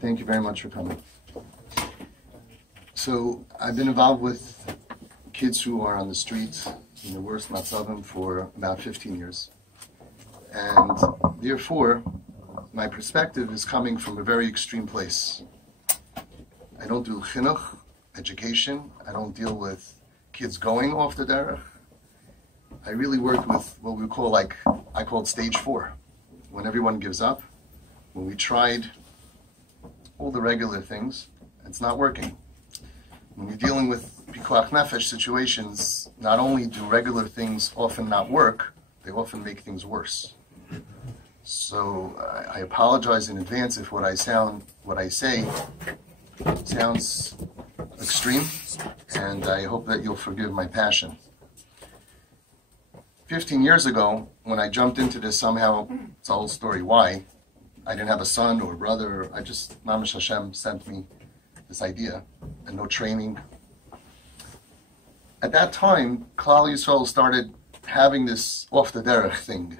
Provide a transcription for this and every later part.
Thank you very much for coming. So I've been involved with kids who are on the streets in the worst matzavim for about 15 years. And therefore, my perspective is coming from a very extreme place. I don't do CHINUCH, education. I don't deal with kids going off the derech. I really work with what we call, I call it stage 4, when everyone gives up, when we tried all the regular things, it's not working. When you're dealing with pikuach nefesh situations, not only do regular things often not work, they often make things worse. So I apologize in advance if what I say sounds extreme, and I hope that you'll forgive my passion. 15 years ago, when I jumped into this, somehow, it's a whole story why. I didn't have a son or a brother. Mamash Hashem sent me this idea, and no training. At that time, Klal Yisrael started having this off the derech thing.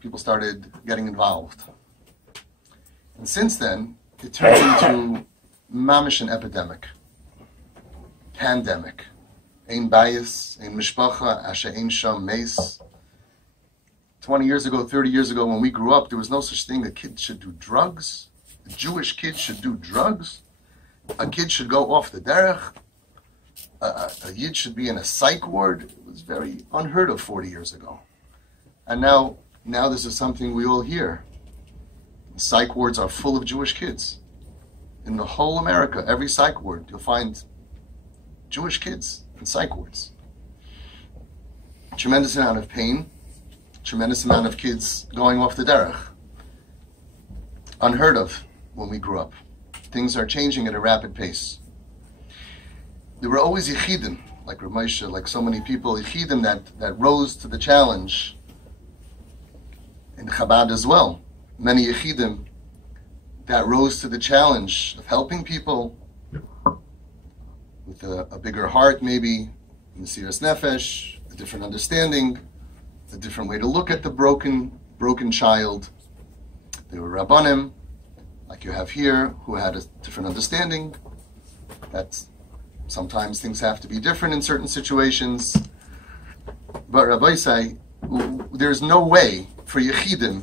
People started getting involved. And since then, it turned into mamish an epidemic, pandemic. Ein bayis, ein mishpacha, asher ein sham meis. 20 years ago, 30 years ago, when we grew up, there was no such thing. A kid should do drugs. A Jewish kid should do drugs. A kid should go off the derech. A yid should be in a psych ward. It was very unheard of 40 years ago. And now this is something we all hear. Psych wards are full of Jewish kids. In the whole America, every psych ward, you'll find Jewish kids in psych wards. Tremendous amount of pain. Tremendous amount of kids going off the derech. Unheard of when we grew up. Things are changing at a rapid pace. There were always yichidim, like Rav Moshe, like so many people, yichidim that rose to the challenge. In Chabad as well, many yichidim that rose to the challenge of helping people with a bigger heart, maybe, Mesiras Nefesh, a different understanding, a different way to look at the broken child. There were Rabbanim, like you have here, who had a different understanding, that sometimes things have to be different in certain situations. But Rabbi say, there's no way for Yechidim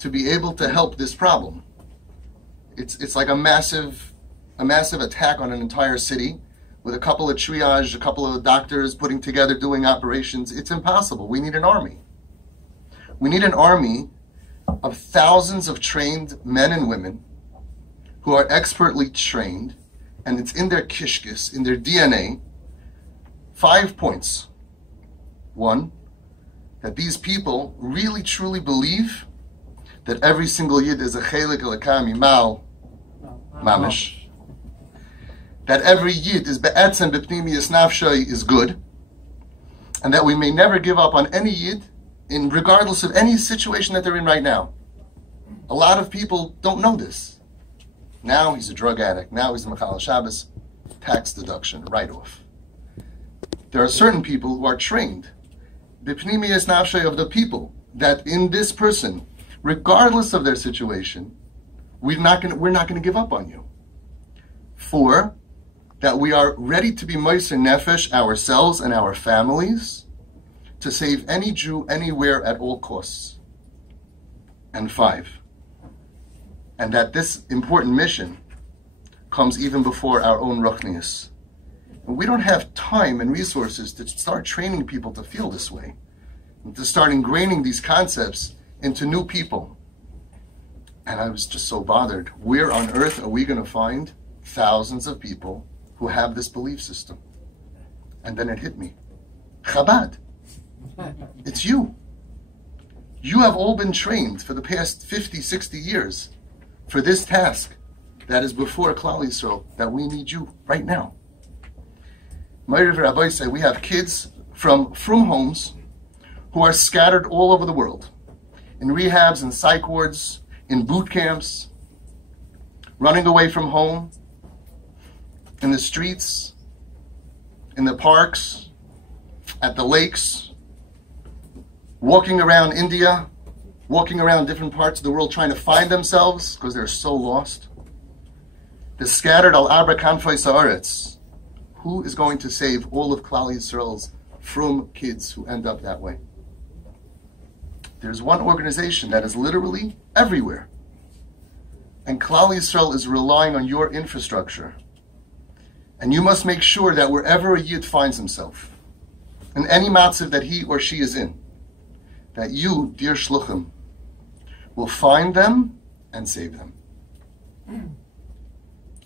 to be able to help this problem. It's like a massive attack on an entire city with a couple of triage, a couple of doctors putting together, doing operations. It's impossible. We need an army. We need an army of thousands of trained men and women who are expertly trained, and it's in their kishkis, in their DNA. 5 points. 1, that these people really truly believe that every single yid is a chelik elakam yimal mamish. That every yid is be'etzem b'pnimiyas nafshay is good, and that we may never give up on any yid, regardless of any situation that they're in right now. A lot of people don't know this. Now he's a drug addict. Now he's a Mechal Shabbos, tax deduction, write-off. There are certain people who are trained, b'pnimiyas nafshay, of the people, that in this person, regardless of their situation, we're not going to give up on you. 4, that we are ready to be moiser nefesh, ourselves and our families, to save any Jew anywhere at all costs. And 5, and that this important mission comes even before our own ruchnius. And we don't have time and resources to start training people to feel this way, and to start ingraining these concepts into new people. And I was just so bothered. Where on earth are we going to find thousands of people who have this belief system? And then it hit me. Chabad. It's you. You have all been trained for the past 50, 60 years for this task that is before Klal Yisrael, that we need you right now. Meir Rabbi say we have kids from homes who are scattered all over the world, in rehabs, in psych wards, in boot camps, running away from home, in the streets, in the parks, at the lakes, walking around India, walking around different parts of the world trying to find themselves because they're so lost. The scattered al arba kanfei sa'aretz. Who is going to save all of Klal Yisrael's from kids who end up that way? There's one organization that is literally everywhere. And Klal Yisrael is relying on your infrastructure. And you must make sure that wherever a Yid finds himself, in any matzav that he or she is in, that you, dear shluchim, will find them and save them. And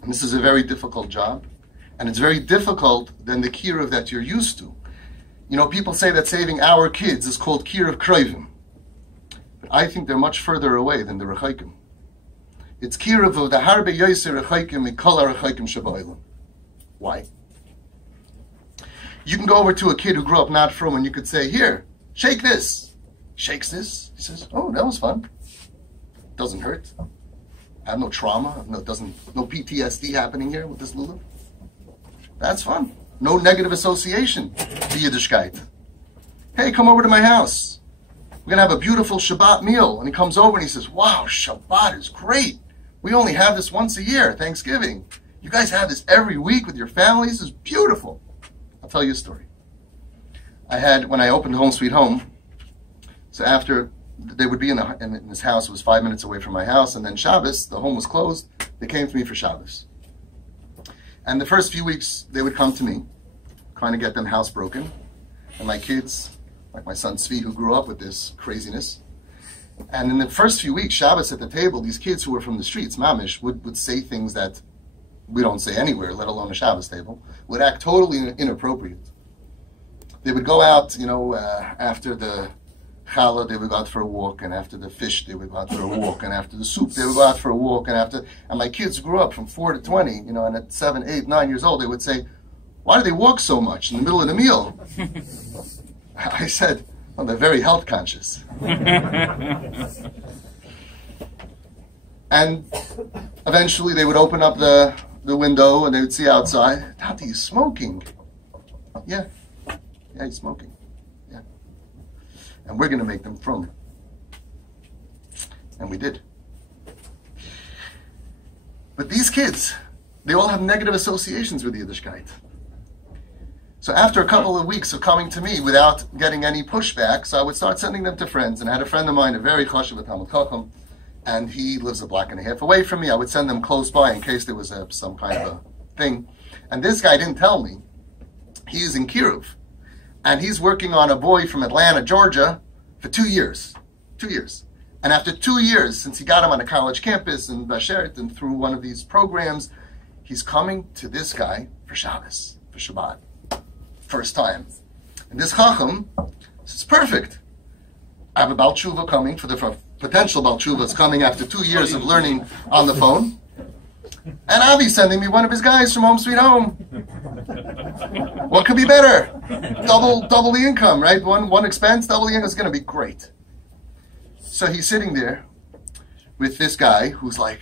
this is a very difficult job. And it's very difficult than the kiruv that you're used to. You know, people say that saving our kids is called kiruv kroivim. But I think they're much further away than the rechaikim. It's kiruv of the harbe yoser rechaikim mikol rechaikim shabaylam. Why? You can go over to a kid who grew up not from and you could say, here, shake this. Shakes this. He says, oh, that was fun. Doesn't hurt. I have no trauma. No PTSD happening here with this lulav. That's fun. No negative association to Yiddishkeit. Hey, come over to my house. We're going to have a beautiful Shabbat meal. And he comes over and he says, wow, Shabbat is great. We only have this once a year, Thanksgiving. You guys have this every week with your families. This is beautiful. I'll tell you a story. When I opened Home Sweet Home, so after they would be in this house, it was 5 minutes away from my house, and then Shabbos, the home was closed, they came to me for Shabbos. And the first few weeks, they would come to me, trying to get them housebroken. And my kids, like my son Tzvi, who grew up with this craziness. And in the first few weeks, Shabbos at the table, these kids who were from the streets, mamish, would say things that we don't say anywhere, let alone a Shabbos table, would act totally inappropriate. They would go out, after the challah, they would go out for a walk, and after the fish, they would go out for a walk, and after the soup, they would go out for a walk, and my kids grew up from 4 to 20, and at 7, 8, 9 years old, they would say, why do they walk so much in the middle of the meal? I said, well, they're very health conscious. And eventually they would open up the window and they would see outside, Tati, he's smoking. Yeah, he's smoking. Yeah. And we're going to make them from. And we did. But these kids, they all have negative associations with Yiddishkeit. So after a couple of weeks of coming to me without getting any pushback, so I would start sending them to friends. And I had a friend of mine, a very chashuv Talmid Chacham, and he lives a block and a half away from me. I would send them close by in case there was some kind of a thing. And this guy didn't tell me. He's in Kiruv. And he's working on a boy from Atlanta, Georgia, for 2 years. 2 years. And after 2 years, since he got him on a college campus in Bashert and through one of these programs, he's coming to this guy for Shabbos, for Shabbat. First time. And this Chacham says, perfect. I have a Baal Tshuva coming, for the potential Baal Tshuva is coming after 2 years of learning on the phone. And Avi's sending me one of his guys from Home Sweet Home. What could be better? Double the income, right? One expense, double the income is going to be great. So he's sitting there with this guy who's like,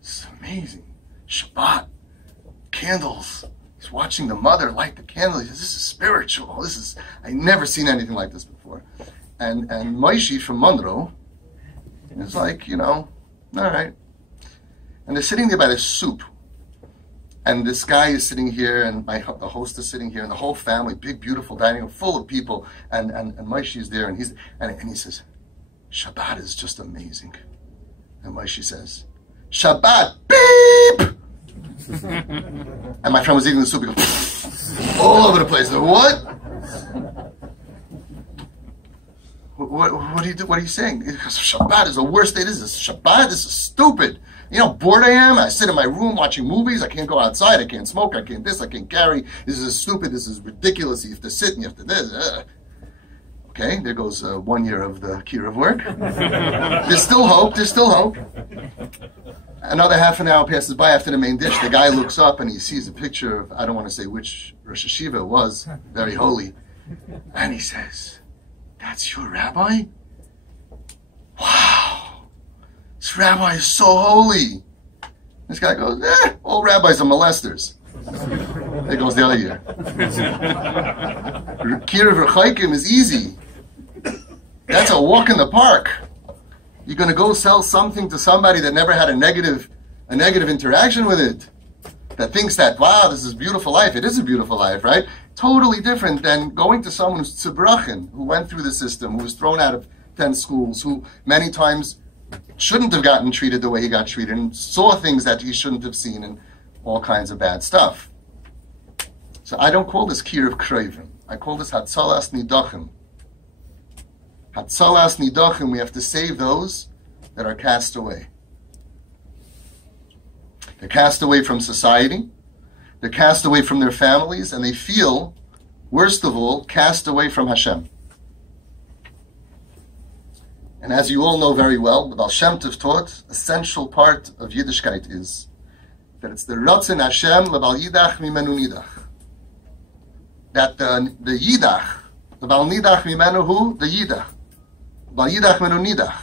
this is amazing. Shabbat, candles. He's watching the mother light the candle. He says, this is spiritual. I've never seen anything like this before. And Moshe from Monroe is like, all right. And they're sitting there by the soup. And this guy is sitting here, and the host is sitting here, and the whole family, big, beautiful dining room, full of people. And Moshe is there, and he says, Shabbat is just amazing. And Moshe says, Shabbat, beep! And my friend was eating the soup, he goes, all over the place. What? What do you do? What are you saying? Shabbat is the worst day. This is Shabbat. This is stupid. You know how bored I am? I sit in my room watching movies. I can't go outside. I can't smoke. I can't this. I can't carry. This is stupid. This is ridiculous. You have to sit and you have to this. Okay, there goes 1 year of the Kiruv work. There's still hope. There's still hope. Another half an hour passes by after the main dish. The guy looks up and he sees a picture of, I don't want to say which Rosh Hashiva it was, very holy. And he says, that's your rabbi? Wow. This rabbi is so holy. This guy goes, all rabbis are molesters. There goes the other year. Kiruv Rechaikim is easy. That's a walk in the park. You're going to go sell something to somebody that never had a negative interaction with it, that thinks that, wow, this is a beautiful life. It is a beautiful life, right? Totally different than going to someone who's tzibrachen, who went through the system, who was thrown out of 10 schools, who many times shouldn't have gotten treated the way he got treated and saw things that he shouldn't have seen and all kinds of bad stuff. So I don't call this kir of krevim. I call this hatzalas nidachim. Hatzalas nidachim, we have to save those that are cast away. They're cast away from society, they're cast away from their families, and they feel, worst of all, cast away from Hashem. And as you all know very well, the Baal Shem Tov taught, essential part of Yiddishkeit is that it's the Ratzon Hashem lebal yidach mimenu nidach. That the yidach, the Baal nidach mimenu hu, the yidach. Lebal yidach mimenu nidach.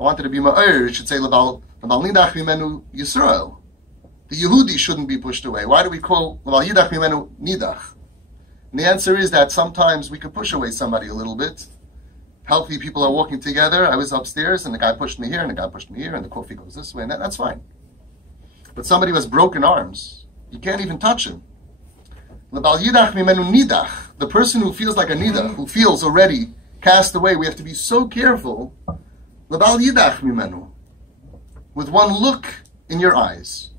I wanted to be ma'ir, it should say lebal nidach mimenu Yisrael. The Yehudi shouldn't be pushed away. Why do we call lebal yidach mimenu nidach? And the answer is that sometimes we can push away somebody a little bit. Healthy people are walking together. I was upstairs and the guy pushed me here and the guy pushed me here and the coffee goes this way and that's fine. But somebody who has broken arms, you can't even touch him. Lebal yidach mimenu nidach, the person who feels like a nidach, who feels already cast away, we have to be so careful. Lebal yidach mimenu, with one look in your eyes,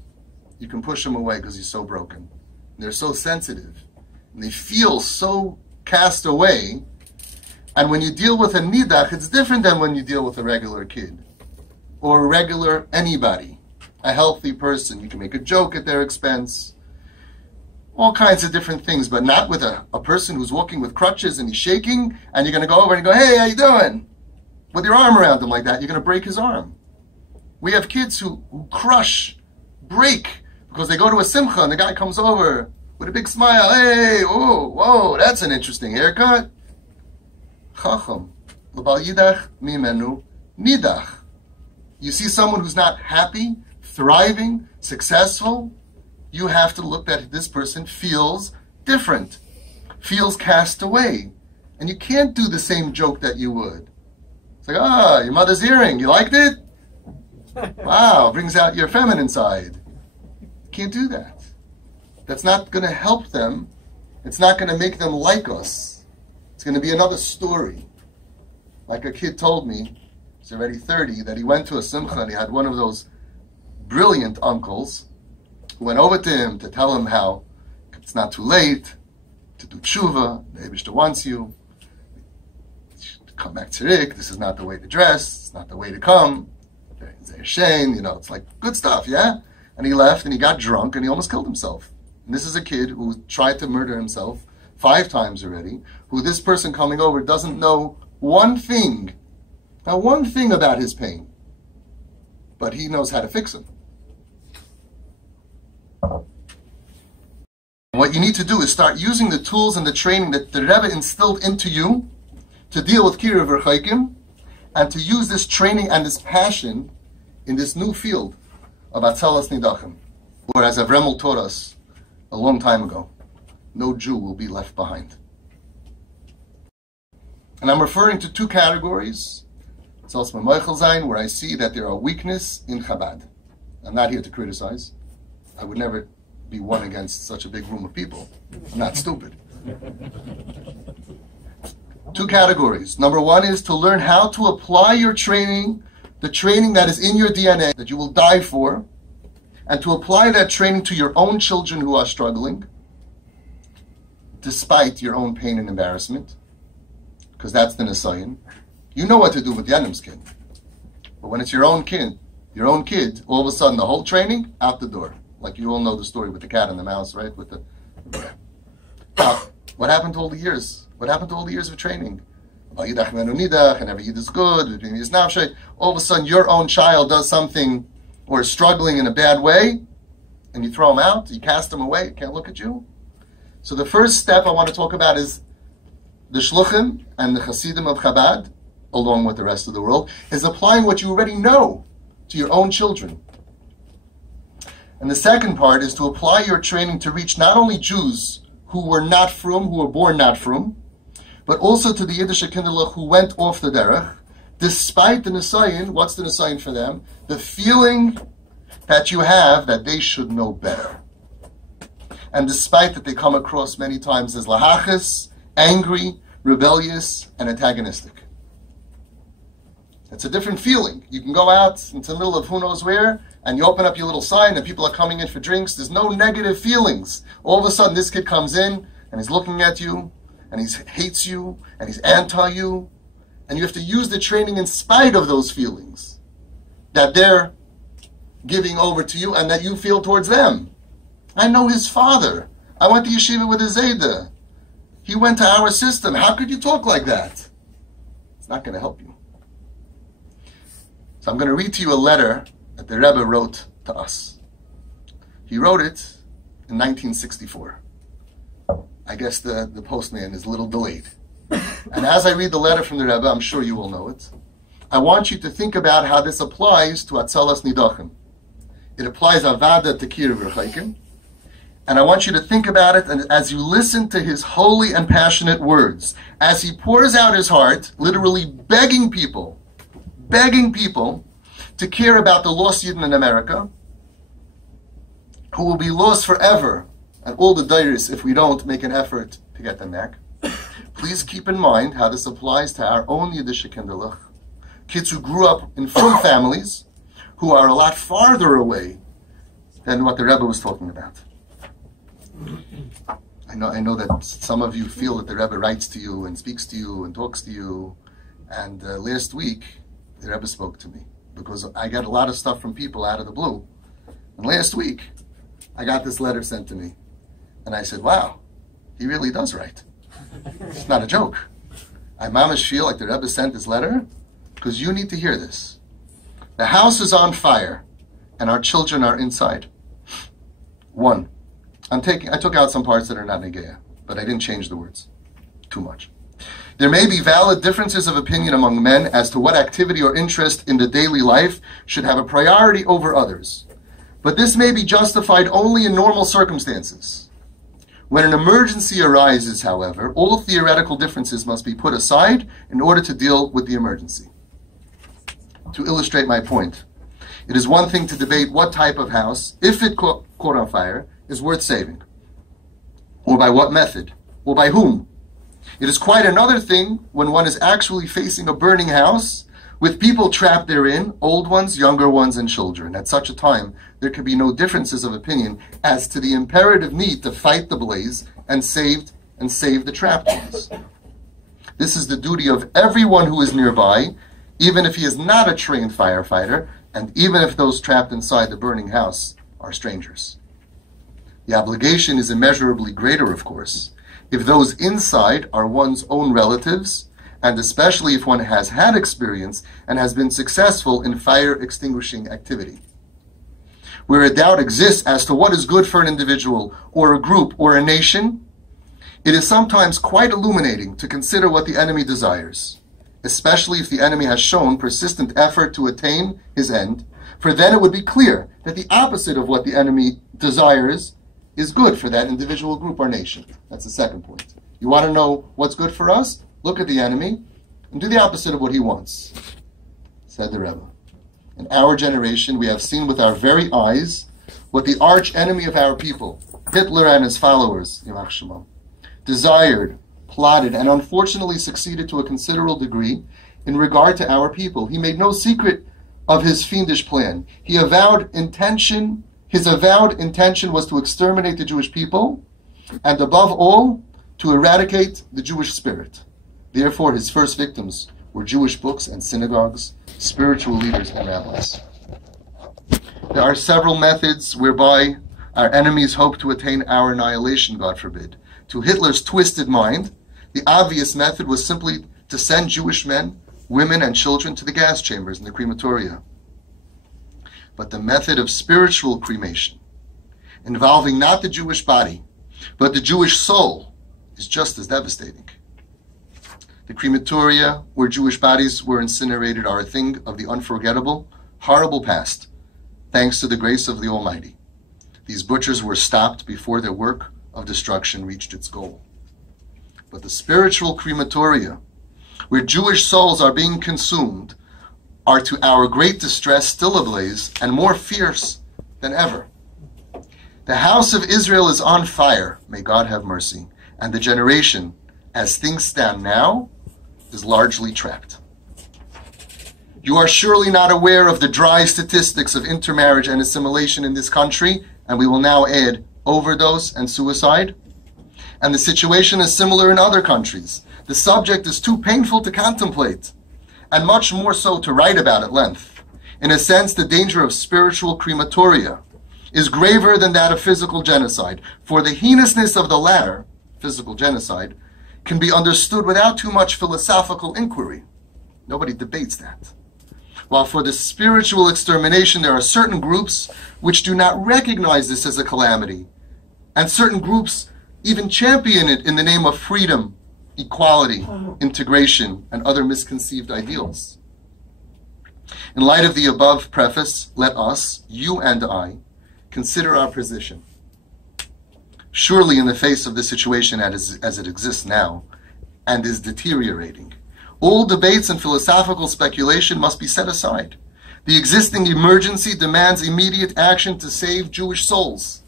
you can push him away because he's so broken. And they're so sensitive and they feel so cast away. And when you deal with a nidach, it's different than when you deal with a regular kid or a regular anybody, a healthy person. You can make a joke at their expense, all kinds of different things, but not with a person who's walking with crutches and he's shaking, and you're going to go over and go, hey, how you doing? With your arm around him like that, you're going to break his arm. We have kids who crush, break, because they go to a simcha and the guy comes over with a big smile. Hey, oh, whoa, that's an interesting haircut. Chacham, lebal yidach mimenu nidach. You see someone who's not happy, thriving, successful, you have to look that this person feels different, feels cast away. And you can't do the same joke that you would. It's like, your mother's earring, you liked it? Wow, brings out your feminine side. You can't do that. That's not going to help them. It's not going to make them like us. It's going to be another story. Like a kid told me, he's already 30, that he went to a simcha and he had one of those brilliant uncles who went over to him to tell him how it's not too late to do tshuva, the Eibishter wants you to come back tzurich, this is not the way to dress, it's not the way to come, it's shame, it's like good stuff, yeah? And he left and he got drunk and he almost killed himself. And this is a kid who tried to murder himself 5 times already, who this person coming over doesn't know one thing, not one thing about his pain, but he knows how to fix him. What you need to do is start using the tools and the training that the Rebbe instilled into you to deal with Kiruv Rechaikim, and to use this training and this passion in this new field of Atzalas Nidachim. Or as Avremel taught us a long time ago, no Jew will be left behind. And I'm referring to 2 categories. It's also my Meichel Zayin, where I see that there are weakness in Chabad. I'm not here to criticize. I would never be one against such a big room of people. I'm not stupid. 2 categories. Number 1 is to learn how to apply your training, the training that is in your DNA, that you will die for, and to apply that training to your own children who are struggling, despite your own pain and embarrassment, because that's the Nisayan. You know what to do with Yanim's kid. But when it's your own kid, all of a sudden the whole training, out the door. Like you all know the story with the cat and the mouse, right? With the what happened to all the years? What happened to all the years of training? And every Yid is good. All of a sudden your own child does something or is struggling in a bad way, and you throw him out, you cast him away, can't look at you. So the first step I want to talk about is the Shluchim and the Hasidim of Chabad, along with the rest of the world, is applying what you already know to your own children. And the second part is to apply your training to reach not only Jews who were not frum, who were born not frum, but also to the Yiddish Kinderlach who went off the derech, Despite the nisayin, what's the nisayin for them? The feeling that you have that they should know better. And despite that they come across many times as lahachis, angry, rebellious, and antagonistic. It's a different feeling. You can go out into the middle of who knows where, and you open up your little sign, and people are coming in for drinks. There's no negative feelings. All of a sudden, this kid comes in, and he's looking at you, and he hates you, and he's anti-you, and you have to use the training in spite of those feelings that they're giving over to you and that you feel towards them. I know his father. I went to yeshiva with his Zayda. He went to our system. How could you talk like that? It's not going to help you. So I'm going to read to you a letter that the Rebbe wrote to us. He wrote it in 1964. I guess the postman is a little delayed. And as I read the letter from the Rebbe, I'm sure you will know it, I want you to think about how this applies to Atzalas Nidachim. It applies Avada to Kira V'Chaikim. And I want you to think about it, and as you listen to his holy and passionate words, as he pours out his heart, literally begging people to care about the lost Yidden in America, who will be lost forever, and all the dairis if we don't make an effort to get them back. Please keep in mind how this applies to our own Yiddish kinderlich, kids who grew up in full families, who are a lot farther away than what the Rebbe was talking about. I know that some of you feel that the Rebbe writes to you and speaks to you and talks to you. And last week, the Rebbe spoke to me because I got a lot of stuff from people out of the blue. And last week, I got this letter sent to me. And I said, wow, he really does write. It's not a joke. I mamish feel like the Rebbe sent this letter because you need to hear this. The house is on fire and our children are inside. 1. I took out some parts that are not negeya, but I didn't change the words too much. There may be valid differences of opinion among men as to what activity or interest in the daily life should have a priority over others. But this may be justified only in normal circumstances. When an emergency arises, however, all theoretical differences must be put aside in order to deal with the emergency. To illustrate my point, it is one thing to debate what type of house, if it caught on fire, is worth saving, or by what method, or by whom. It is quite another thing when one is actually facing a burning house with people trapped therein, old ones, younger ones, and children. At such a time, there can be no differences of opinion as to the imperative need to fight the blaze and save the trapped ones. This is the duty of everyone who is nearby, even if he is not a trained firefighter, and even if those trapped inside the burning house are strangers. The obligation is immeasurably greater, of course, if those inside are one's own relatives, and especially if one has had experience and has been successful in fire extinguishing activity. Where a doubt exists as to what is good for an individual or a group or a nation, it is sometimes quite illuminating to consider what the enemy desires, especially if the enemy has shown persistent effort to attain his end, for then it would be clear that the opposite of what the enemy desires is good for that individual group or nation. That's the second point. You want to know what's good for us? Look at the enemy and do the opposite of what he wants, said the Rebbe. In our generation, we have seen with our very eyes what the arch enemy of our people, Hitler and his followers, Yimach Shema, desired, plotted, and unfortunately succeeded to a considerable degree in regard to our people. He made no secret of his fiendish plan. His avowed intention was to exterminate the Jewish people, and above all, to eradicate the Jewish spirit. Therefore, his first victims were Jewish books and synagogues, spiritual leaders and rabbis. There are several methods whereby our enemies hope to attain our annihilation, God forbid. To Hitler's twisted mind, the obvious method was simply to send Jewish men, women, and children to the gas chambers and the crematoria. But the method of spiritual cremation, involving not the Jewish body, but the Jewish soul, is just as devastating. The crematoria where Jewish bodies were incinerated are a thing of the unforgettable, horrible past, thanks to the grace of the Almighty. These butchers were stopped before their work of destruction reached its goal. But the spiritual crematoria, where Jewish souls are being consumed, are to our great distress still ablaze and more fierce than ever. The house of Israel is on fire, may God have mercy, and the generation, as things stand now, is largely trapped. You are surely not aware of the dry statistics of intermarriage and assimilation in this country, and we will now add overdose and suicide. And the situation is similar in other countries. The subject is too painful to contemplate, and much more so to write about at length. In a sense, the danger of spiritual crematoria is graver than that of physical genocide, for the heinousness of the latter, physical genocide, can be understood without too much philosophical inquiry. Nobody debates that. While for the spiritual extermination, there are certain groups which do not recognize this as a calamity, and certain groups even champion it in the name of freedom, equality, integration, and other misconceived ideals. In light of the above preface, let us, you and I, consider our position. Surely in the face of the situation as it exists now, and is deteriorating, all debates and philosophical speculation must be set aside. The existing emergency demands immediate action to save Jewish souls.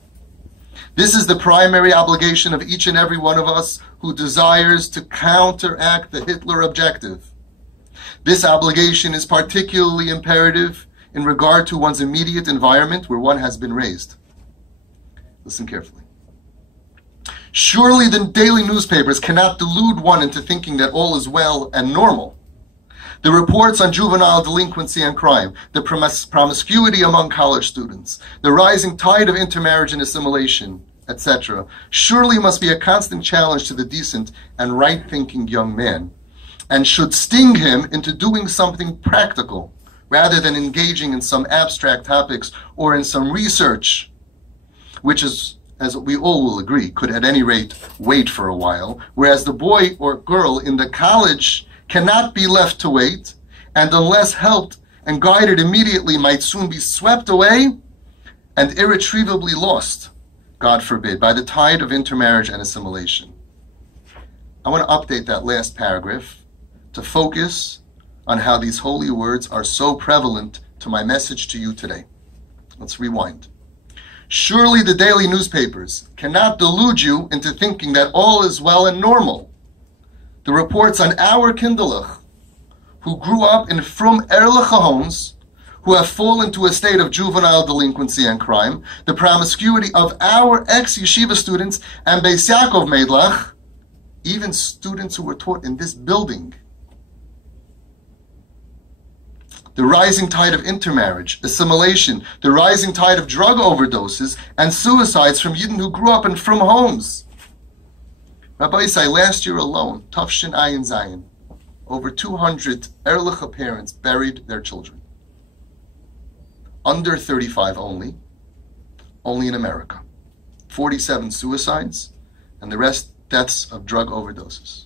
This is the primary obligation of each and every one of us who desires to counteract the Hitler objective. This obligation is particularly imperative in regard to one's immediate environment where one has been raised. Listen carefully. Surely the daily newspapers cannot delude one into thinking that all is well and normal. The reports on juvenile delinquency and crime, the promiscuity among college students, the rising tide of intermarriage and assimilation, etc., surely must be a constant challenge to the decent and right-thinking young man, and should sting him into doing something practical, rather than engaging in some abstract topics or in some research, which is, as we all will agree, could at any rate wait for a while, whereas the boy or girl in the college cannot be left to wait, and unless helped and guided immediately might soon be swept away and irretrievably lost, God forbid, by the tide of intermarriage and assimilation. I want to update that last paragraph to focus on how these holy words are so prevalent to my message to you today. Let's rewind. Surely the daily newspapers cannot delude you into thinking that all is well and normal. The reports on our Kinderlich, who grew up in frum ehrliche homes, who have fallen to a state of juvenile delinquency and crime, the promiscuity of our ex-yeshiva students and Beis Yaakov Meidlach, even students who were taught in this building, the rising tide of intermarriage, assimilation, the rising tide of drug overdoses, and suicides from Yidden who grew up in frum homes. Rabbi Isai, last year alone, Tafshin Ayin Zayin, over 200 Erlicha parents buried their children. Under 35 only in America. 47 suicides, and the rest deaths of drug overdoses.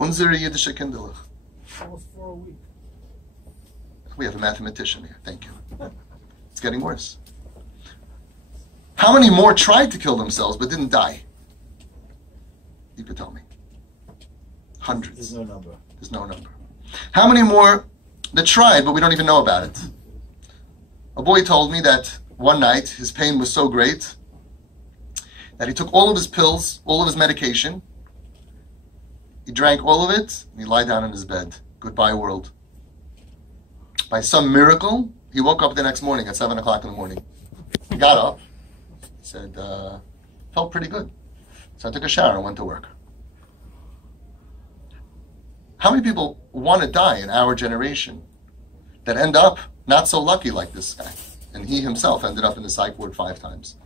Unsere Yiddische Kinderlich. Almost 4 a week. We have a mathematician here, thank you. It's getting worse. How many more tried to kill themselves but didn't die? You could tell me. Hundreds. There's no number. There's no number. How many more that tried but we don't even know about it? A boy told me that one night his pain was so great that he took all of his pills, all of his medication, he drank all of it, and he lied down in his bed. Goodbye, world. By some miracle, he woke up the next morning at 7 o'clock in the morning. He got up, said, felt pretty good. So I took a shower and went to work. How many people want to die in our generation that end up not so lucky like this guy? And he himself ended up in the psych ward 5 times,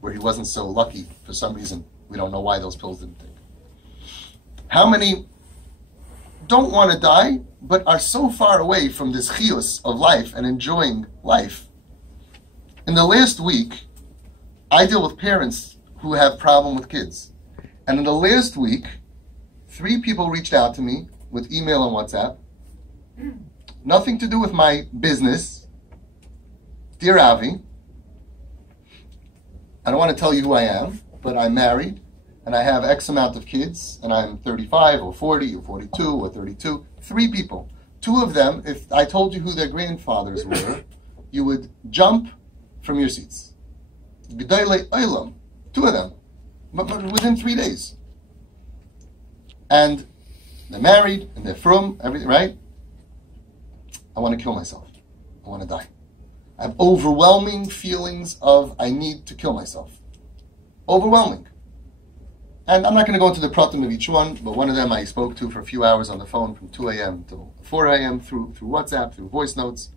where he wasn't so lucky for some reason. We don't know why those pills didn't take. How many don't want to die, but are so far away from this chiyus of life and enjoying life? In the last week, I deal with parents who have problem with kids. And in the last week, 3 people reached out to me with email and WhatsApp. Nothing to do with my business. Dear Avi, I don't want to tell you who I am, but I'm married, and I have X amount of kids, and I'm 35 or 40 or 42 or 32, 3 people. 2 of them, if I told you who their grandfathers were, you would jump from your seats. GEDOLIM, 2 of them, but within 3 days. And they're married, and they're from, everything, right? I want to kill myself. I want to die. I have overwhelming feelings of I need to kill myself. Overwhelming. And I'm not going to go into the pratim of each one, but one of them I spoke to for a few hours on the phone from 2 a.m. till 4 a.m. through WhatsApp, through voice notes.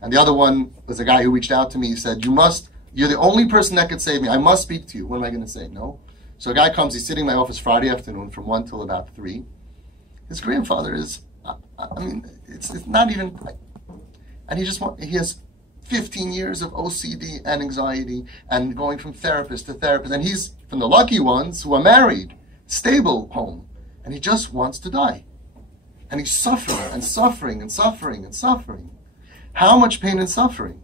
And the other one was a guy who reached out to me. He said, you're the only person that could save me. I must speak to you. What am I going to say? No. So a guy comes, he's sitting in my office Friday afternoon from 1 till about 3. His grandfather is, it's not even, and he has 15 years of OCD and anxiety and going from therapist to therapist. And he's from the lucky ones who are married, stable home. And he just wants to die. And he's suffering and suffering and suffering and suffering. How much pain and suffering?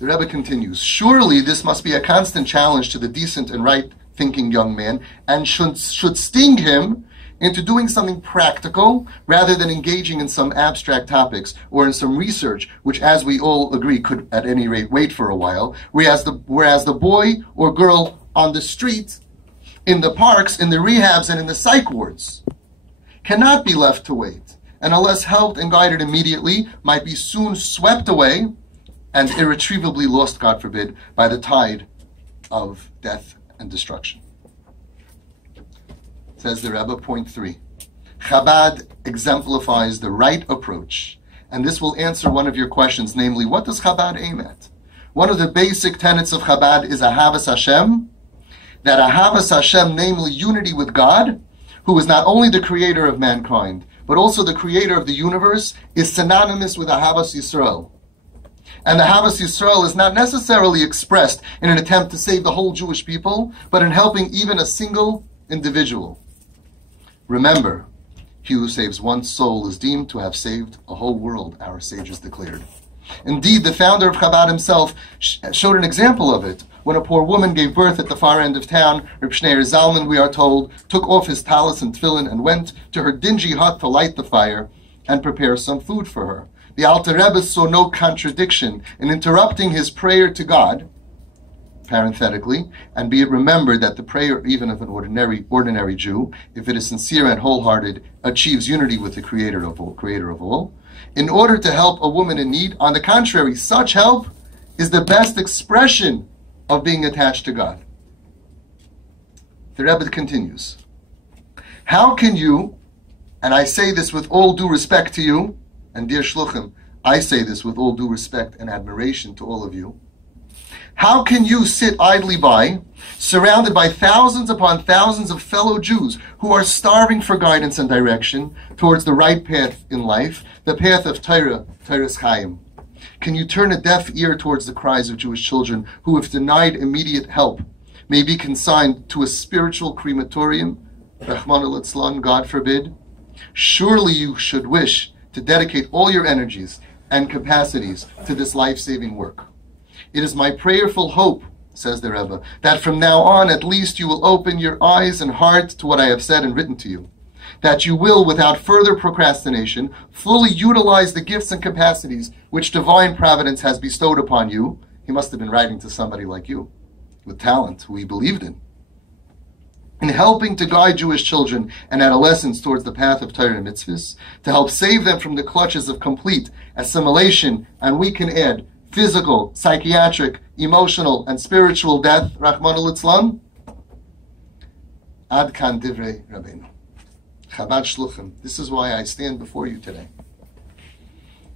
The Rebbe continues, surely this must be a constant challenge to the decent and right-thinking young man and should sting him into doing something practical rather than engaging in some abstract topics or in some research, which, as we all agree, could at any rate wait for a while, whereas the boy or girl on the street, in the parks, in the rehabs, and in the psych wards cannot be left to wait, and unless helped and guided immediately, might be soon swept away and irretrievably lost, God forbid, by the tide of death and destruction. Says the Rebbe, point 3. Chabad exemplifies the right approach, and this will answer one of your questions, namely, what does Chabad aim at? One of the basic tenets of Chabad is Ahavas Hashem, that Ahavas Hashem, namely unity with God, who is not only the creator of mankind, but also the creator of the universe, is synonymous with Ahavas Yisrael. And the Ahavas Yisrael is not necessarily expressed in an attempt to save the whole Jewish people, but in helping even a single individual. Remember, he who saves one soul is deemed to have saved a whole world, our sages declared. Indeed, the founder of Chabad himself showed an example of it. When a poor woman gave birth at the far end of town, Reb Shneir Zalman, we are told, took off his talis and tefillin and went to her dingy hut to light the fire and prepare some food for her. The Alter Rebbe saw no contradiction in interrupting his prayer to God, parenthetically, and be it remembered that the prayer, even of an ordinary Jew, if it is sincere and wholehearted, achieves unity with the Creator of all, in order to help a woman in need. On the contrary, such help is the best expression of being attached to God. The Rebbe continues, how can you, and I say this with all due respect to you, and dear Shluchim, I say this with all due respect and admiration to all of you, how can you sit idly by, surrounded by thousands upon thousands of fellow Jews who are starving for guidance and direction towards the right path in life, the path of Torah, Torah's Chaim? Can you turn a deaf ear towards the cries of Jewish children who, if denied immediate help, may be consigned to a spiritual crematorium, Rahman al-Itzlan, God forbid? Surely you should wish to dedicate all your energies and capacities to this life-saving work. It is my prayerful hope, says the Rebbe, that from now on at least you will open your eyes and heart to what I have said and written to you, that you will, without further procrastination, fully utilize the gifts and capacities which divine providence has bestowed upon you. He must have been writing to somebody like you, with talent, who he believed in helping to guide Jewish children and adolescents towards the path of Torah and mitzvahs, to help save them from the clutches of complete assimilation, and we can add physical, psychiatric, emotional, and spiritual death, Rahman al-Itzlan. Ad kan divrei Rabbeinu. Chabad Shluchim. This is why I stand before you today.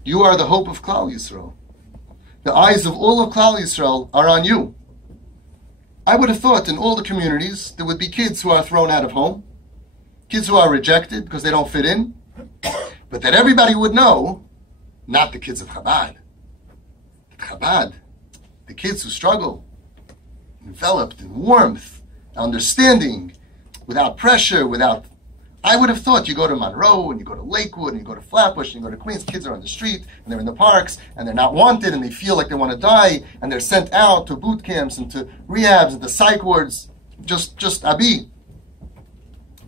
You are the hope of Klal Yisrael. The eyes of all of Klal Yisrael are on you. I would have thought in all the communities there would be kids who are thrown out of home, kids who are rejected because they don't fit in, but that everybody would know, not the kids of Chabad. Chabad, the kids who struggle, enveloped in warmth, understanding, without pressure, without I would have thought you go to Monroe and you go to Lakewood and you go to Flatbush and you go to Queens, kids are on the street and they're in the parks and they're not wanted and they feel like they want to die and they're sent out to boot camps and to rehabs and to psych wards. Just Abi.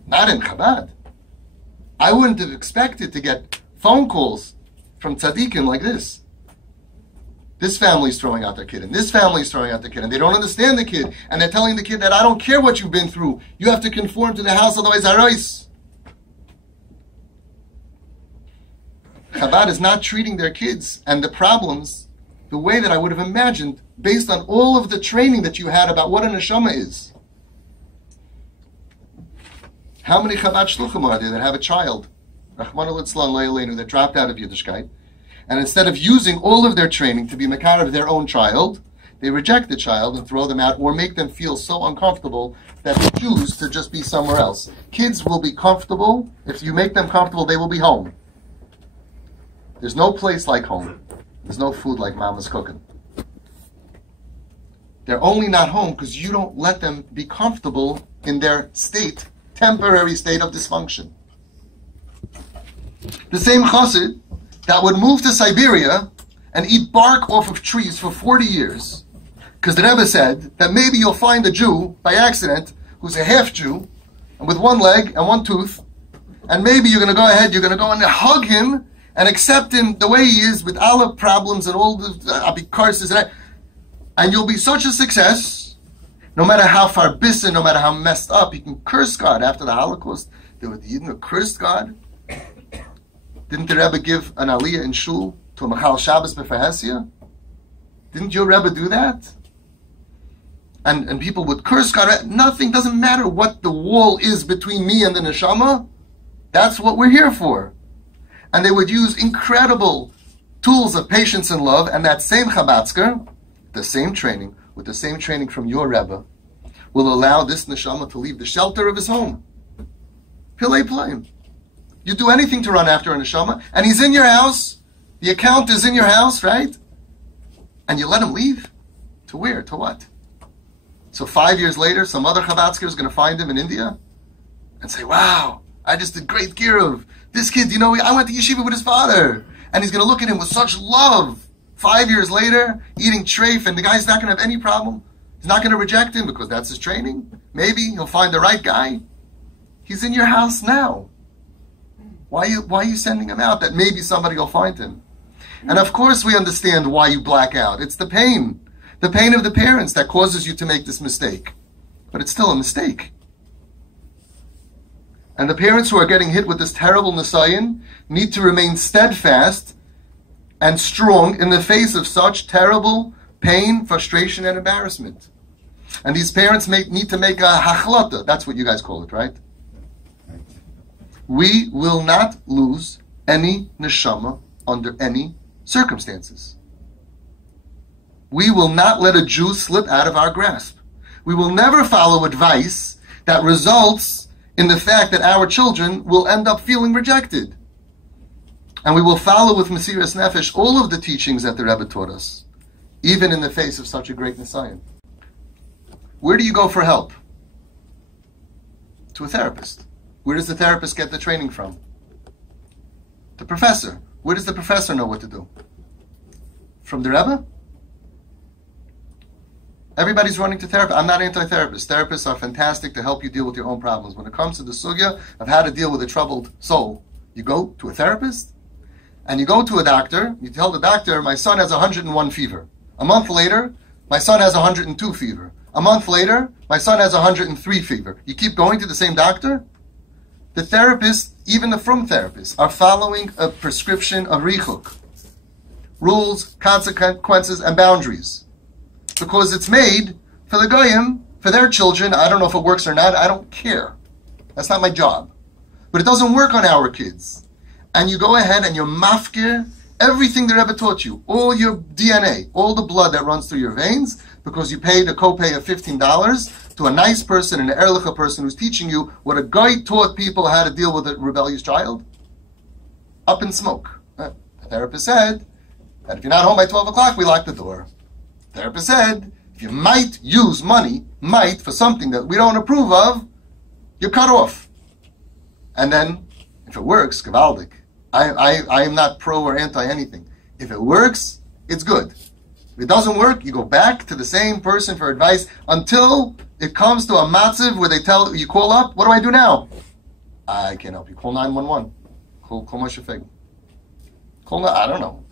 Not in Chabad. I wouldn't have expected to get phone calls from tzaddikim like this. This family's throwing out their kid, and this family's throwing out their kid, and they don't understand the kid, and they're telling the kid that I don't care what you've been through, you have to conform to the house, otherwise harois. Chabad is not treating their kids and the problems the way that I would have imagined based on all of the training that you had about what a neshama is. How many Chabad shluchim are there that have a child, Rachmana litzlan lo yaleinu, that dropped out of Yiddishkeit, and instead of using all of their training to be makar of their own child, they reject the child and throw them out or make them feel so uncomfortable that they choose to just be somewhere else. Kids will be comfortable. If you make them comfortable, they will be home. There's no place like home. There's no food like mama's cooking. They're only not home because you don't let them be comfortable in their state, temporary state of dysfunction. The same chassid that would move to Siberia and eat bark off of trees for 40 years, because the Rebbe said that maybe you'll find a Jew by accident who's a half Jew and with one leg and one tooth, and maybe you're going to go ahead, you're going to go and hug him and accept him the way he is with all the problems and all the curses, and you'll be such a success, no matter how far bissen, no matter how messed up. He can curse God. After the Holocaust, the Yidden cursed God. Didn't the Rebbe give an aliyah in shul to a Machal Shabbos b'Fahesia? Didn't your Rebbe do that? And people would curse God. Nothing, doesn't matter what the wall is between me and the neshama. That's what we're here for. And they would use incredible tools of patience and love, and that same Chabatzker, the same training, with the same training from your Rebbe, will allow this neshama to leave the shelter of his home. Pilei Playim. You do anything to run after a neshama, and he's in your house, the account is in your house, right? And you let him leave? To where? To what? So 5 years later, some other Chabatzker is going to find him in India and say, wow, I just did great kirov. This kid, I went to yeshiva with his father. And he's going to look at him with such love. 5 years later, eating treif, and the guy's not going to have any problem. He's not going to reject him because that's his training. Maybe he'll find the right guy. He's in your house now. Why are you sending him out? That maybe somebody will find him. And of course we understand why you black out. It's the pain. The pain of the parents that causes you to make this mistake. But it's still a mistake. And the parents who are getting hit with this terrible nisayon need to remain steadfast and strong in the face of such terrible pain, frustration, and embarrassment. And these parents need to make a hachlata. That's what you guys call it, right? We will not lose any neshama under any circumstances. We will not let a Jew slip out of our grasp. We will never follow advice that results in the fact that our children will end up feeling rejected. And we will follow with Mesiras Nefesh all of the teachings that the Rebbe taught us, even in the face of such a great nisayon. Where do you go for help? To a therapist. Where does the therapist get the training from? The professor. Where does the professor know what to do? From the Rebbe? Everybody's running to therapy. I'm not anti-therapist. Therapists are fantastic to help you deal with your own problems. When it comes to the sugya of how to deal with a troubled soul, you go to a therapist, and you go to a doctor, you tell the doctor, my son has 101 fever. A month later, my son has 102 fever. A month later, my son has 103 fever. You keep going to the same doctor? The therapist, even the frum therapists, are following a prescription of richuk. Rules, consequences, and boundaries. Because it's made for the goyim, for their children. I don't know if it works or not. I don't care. That's not my job. But it doesn't work on our kids. And you go ahead and you mafkir everything the Rebbe taught you. All your DNA, all the blood that runs through your veins, because you paid a copay of $15 to a nice person, an erlicha person who's teaching you what a guy taught people how to deal with a rebellious child. Up in smoke. The therapist said that if you're not home by 12 o'clock, we lock the door. The therapist said, if you might use money, for something that we don't approve of, you're cut off. And then, if it works, gewaldig. I am not pro or anti anything. If it works, it's good. If it doesn't work, you go back to the same person for advice until it comes to a matziv where they tell you, call up, what do I do now? I can't help you. Call 911. Call Moshe Feg. I don't know.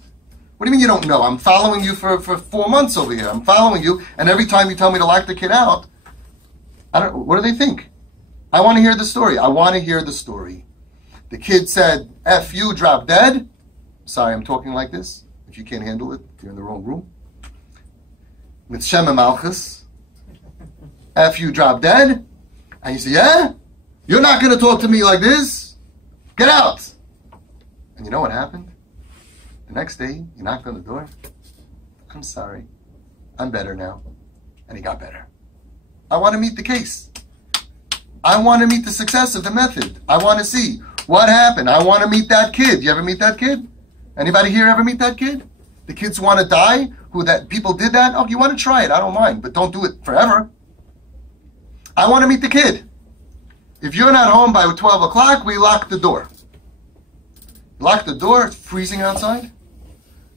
What do you mean you don't know? I'm following you for 4 months over here. I'm following you, and every time you tell me to lock the kid out, what do they think? I want to hear the story. I want to hear the story. The kid said, F you, drop dead. Sorry, I'm talking like this. If you can't handle it, you're in the wrong room. With Shem Malchus. F you, drop dead. And you say, yeah? You're not going to talk to me like this? Get out. And you know what happened? The next day, he knocked on the door. I'm sorry. I'm better now. And he got better. I want to meet the case. I want to meet the success of the method. I want to see what happened. I want to meet that kid. You ever meet that kid? Anybody here ever meet that kid? The kids who want to die? People did that? Oh, you want to try it. I don't mind. But don't do it forever. I want to meet the kid. If you're not home by 12 o'clock, we lock the door. Lock the door. It's freezing outside.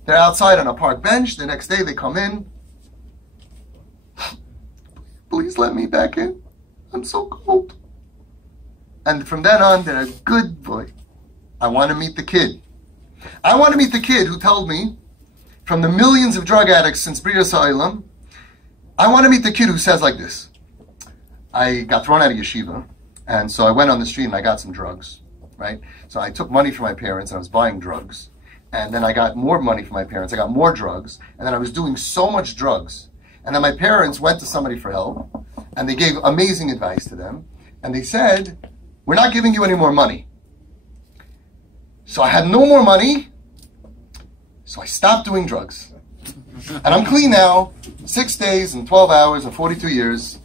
They're outside on a park bench. The next day they come in. Please let me back in. I'm so cold. And from then on, they're a good boy. I want to meet the kid. I want to meet the kid who told me, from the millions of drug addicts since Brias Ha'olam, I want to meet the kid who says like this. I got thrown out of yeshiva, and so I went on the street and I got some drugs, right? So I took money from my parents and I was buying drugs. And then I got more money from my parents. I got more drugs. And then I was doing so much drugs. And then my parents went to somebody for help, and they gave amazing advice to them. And they said, we're not giving you any more money. So I had no more money, so I stopped doing drugs. And I'm clean now, 6 days and 12 hours and 42 years,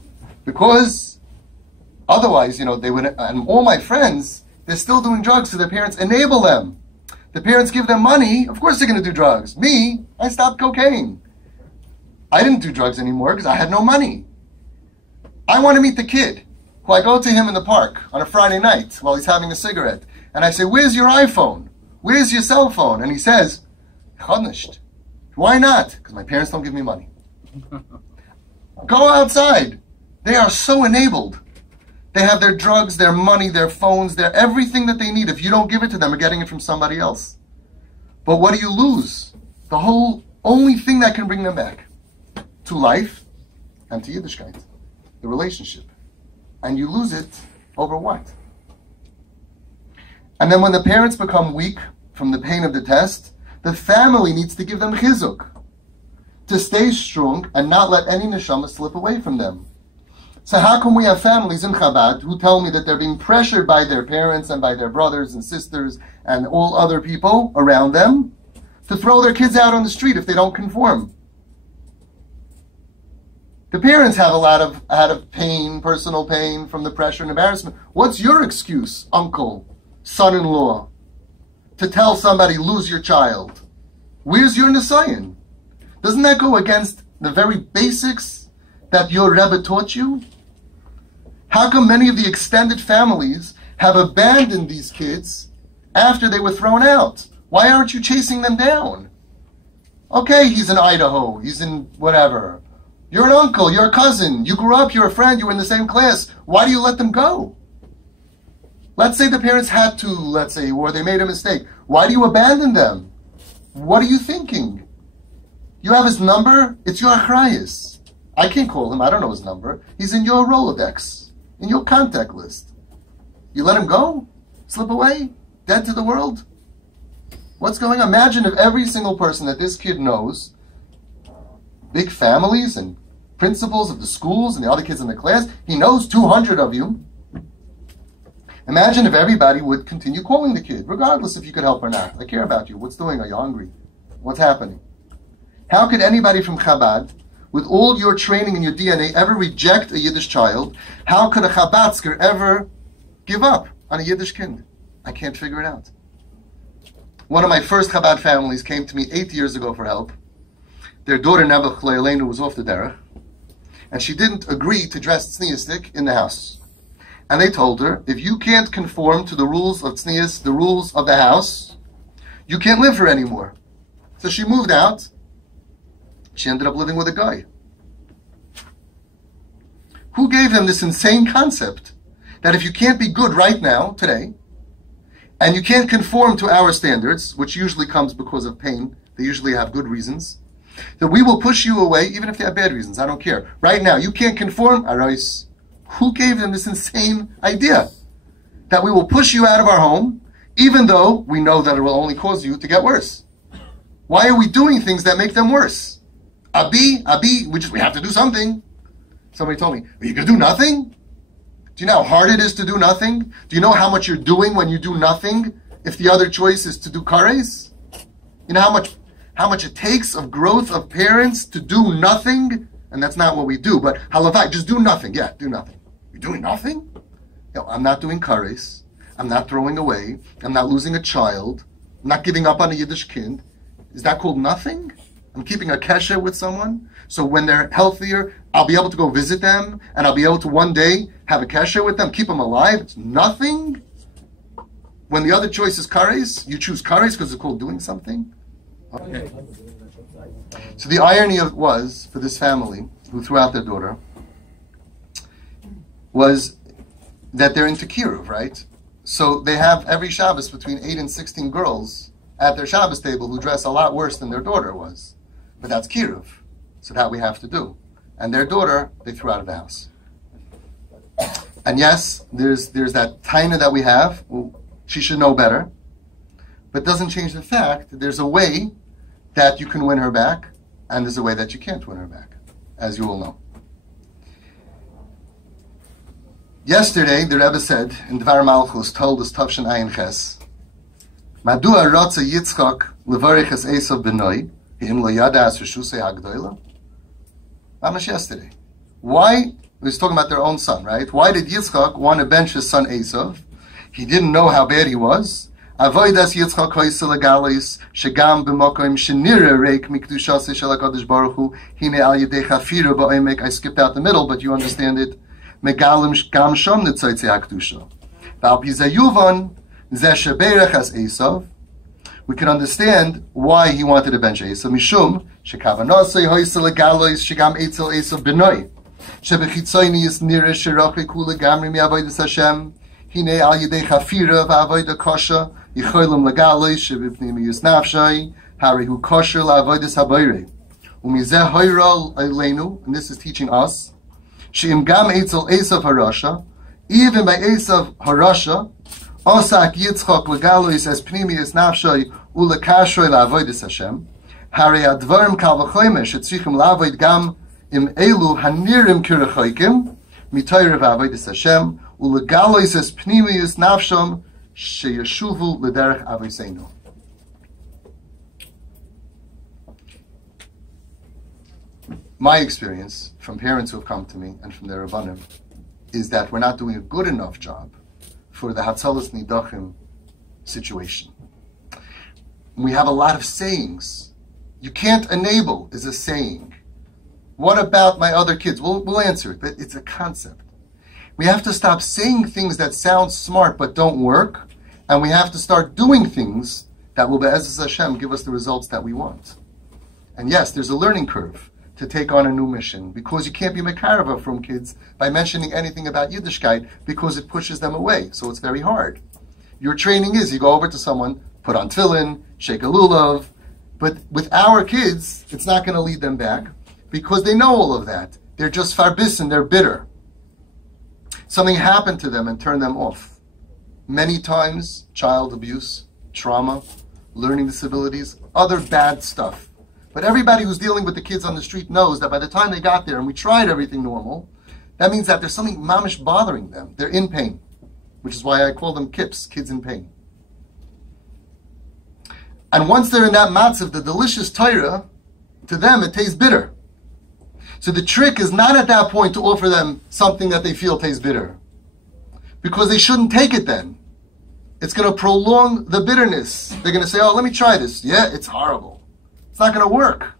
because otherwise, they would, and all my friends, they're still doing drugs, so their parents enable them. The parents give them money, of course they're going to do drugs. Me, I stopped cocaine. I didn't do drugs anymore because I had no money. I want to meet the kid, who I go to him in the park on a Friday night while he's having a cigarette. And I say, where's your iPhone? Where's your cell phone? And he says, Chodnisht. Why not? Because my parents don't give me money. Go outside. They are so enabled. They have their drugs, their money, their phones, their everything that they need. If you don't give it to them, you're getting it from somebody else. But what do you lose? The whole only thing that can bring them back to life and to Yiddishkeit, the relationship. And you lose it over what? And then when the parents become weak from the pain of the test, the family needs to give them chizuk, to stay strong and not let any neshama slip away from them. So how come we have families in Chabad who tell me that they're being pressured by their parents and by their brothers and sisters and all other people around them to throw their kids out on the street if they don't conform? The parents have a lot of pain, personal pain from the pressure and embarrassment. What's your excuse, uncle, son-in-law, to tell somebody, lose your child? Where's your nisayon? Doesn't that go against the very basics that your Rebbe taught you? How come many of the extended families have abandoned these kids after they were thrown out? Why aren't you chasing them down? Okay, he's in Idaho, he's in whatever. You're an uncle, you're a cousin, you grew up, you're a friend, you were in the same class. Why do you let them go? Let's say the parents had to, or they made a mistake. Why do you abandon them? What are you thinking? You have his number, it's your achrayus. I can't call him, I don't know his number. He's in your Rolodex, in your contact list. You let him go? Slip away? Dead to the world? What's going on? Imagine if every single person that this kid knows, big families and principals of the schools and the other kids in the class, he knows 200 of you. Imagine if everybody would continue calling the kid, regardless if you could help or not. I care about you. What's doing? Are you hungry? What's happening? How could anybody from Chabad, with all your training and your DNA, ever reject a Yiddish child? How could a Chabadsker ever give up on a Yiddish kind? I can't figure it out. One of my first Chabad families came to me 8 years ago for help. Their daughter, Nebuch Leilenu, was off the derech, and she didn't agree to dress tzniustik in the house. And they told her, if you can't conform to the rules of tznius, the rules of the house, you can't live here anymore. So she moved out. She ended up living with a guy. Who gave them this insane concept that if you can't be good right now, today, and you can't conform to our standards, which usually comes because of pain, they usually have good reasons, that we will push you away, even if they have bad reasons, I don't care. Right now, you can't conform, arais. Who gave them this insane idea? That we will push you out of our home, even though we know that it will only cause you to get worse. Why are we doing things that make them worse? Abi, we have to do something. Somebody told me, are you going to do nothing? Do you know how hard it is to do nothing? Do you know how much you're doing when you do nothing if the other choice is to do kares? You know how much it takes of growth of parents to do nothing? And that's not what we do, but halavai, just do nothing. Yeah, do nothing. You're doing nothing? No, I'm not doing kares. I'm not throwing away. I'm not losing a child. I'm not giving up on a Yiddish kind. Is that called nothing? I'm keeping a kesher with someone. So when they're healthier, I'll be able to go visit them, and I'll be able to one day have a kesher with them, keep them alive. It's nothing. When the other choice is kares, you choose kares because it's called doing something. Okay. So the irony was, for this family who threw out their daughter, was that they're into kiruv, right? So they have every Shabbos between 8 and 16 girls at their Shabbos table who dress a lot worse than their daughter was. But that's kiruv. So that we have to do. And their daughter, they threw out of the house. And yes, there's that taina that we have. Well, she should know better. But it doesn't change the fact that there's a way that you can win her back, and there's a way that you can't win her back, as you all know. Yesterday, the Rebbe said, in Dvar Malchus, told us Tavshin Ayin Ches, Madua Rotza Yitzchak Levarich Es Esav Benoi, Him Lo Yada As Reshusei HaGdoila. Mamash yesterday. Why? He was talking about their own son, right? Why did Yitzchak want to bench his son Esav? He didn't know how bad he was. Avoidas Yitzchak Hoysel Agalis, Shegam B'mokoim Shenira Reik Mikdushase Shel HaKadosh Baruch Hu, Hine Al Yedei Chafira Ba'omek. I skipped out the middle, but you understand it. Megalim Gam Shom Netzoytze HaKdusha. V'al Pi Zeh Yuvan, Zeh Sheberech As Esav. We can understand why he wanted to bench Esav. Mishum, Shekavanasei Hoysel Agalis, Shegam Eitzel Esav B'noi. Shebechitzoyni Yis Nira Sheroche Kula Gamri Mi Avodas Hashem. Hine Al Yedei Chafira V'Avoda Kosha. Yicholim Legaloi Shebipnimi Yis Nafshai. Harihu Kosher La'Avodas Habayre. Umizeh Hoyrol Eilenu, and this is teaching us. She'im Gam Eitzel Esav Harasha. Even by Esav Harasha, Osak Yitzchak Legalois as Pnimius Nafshai Ulekashroi La'Avodas Hashem. Hari Advarim Kal V'choymesh Etzichim La'Avoid Gam Im Elu Hanirim Kirachoikim Mitoyre V'Avodas Hashem Ulegalois as Pnimius Nafsham Sheyeshuvu L'Derech Avoseinu. My experience from parents who have come to me and from their Rabbanim is that we're not doing a good enough job for the Hatzalas Nidachim situation. We have a lot of sayings. You can't enable is a saying. What about my other kids? We'll answer it, but it's a concept. We have to stop saying things that sound smart but don't work, and we have to start doing things that will, be'ezus Hashem, give us the results that we want. And yes, there's a learning curve to take on a new mission, because you can't be mekarava from kids by mentioning anything about Yiddishkeit, because it pushes them away, so it's very hard. Your training is, you go over to someone, put on tefillin, shake a lulav, but with our kids, it's not going to lead them back, because they know all of that. They're just farbisin, they're bitter. Something happened to them and turned them off. Many times, child abuse, trauma, learning disabilities, other bad stuff. But everybody who's dealing with the kids on the street knows that by the time they got there and we tried everything normal, that means that there's something mamish bothering them. They're in pain, which is why I call them kips, kids in pain. And once they're in that matzav, the delicious Torah, to them it tastes bitter. So the trick is not at that point to offer them something that they feel tastes bitter, because they shouldn't take it then. It's going to prolong the bitterness. They're going to say, oh, let me try this. Yeah, it's horrible. It's not going to work.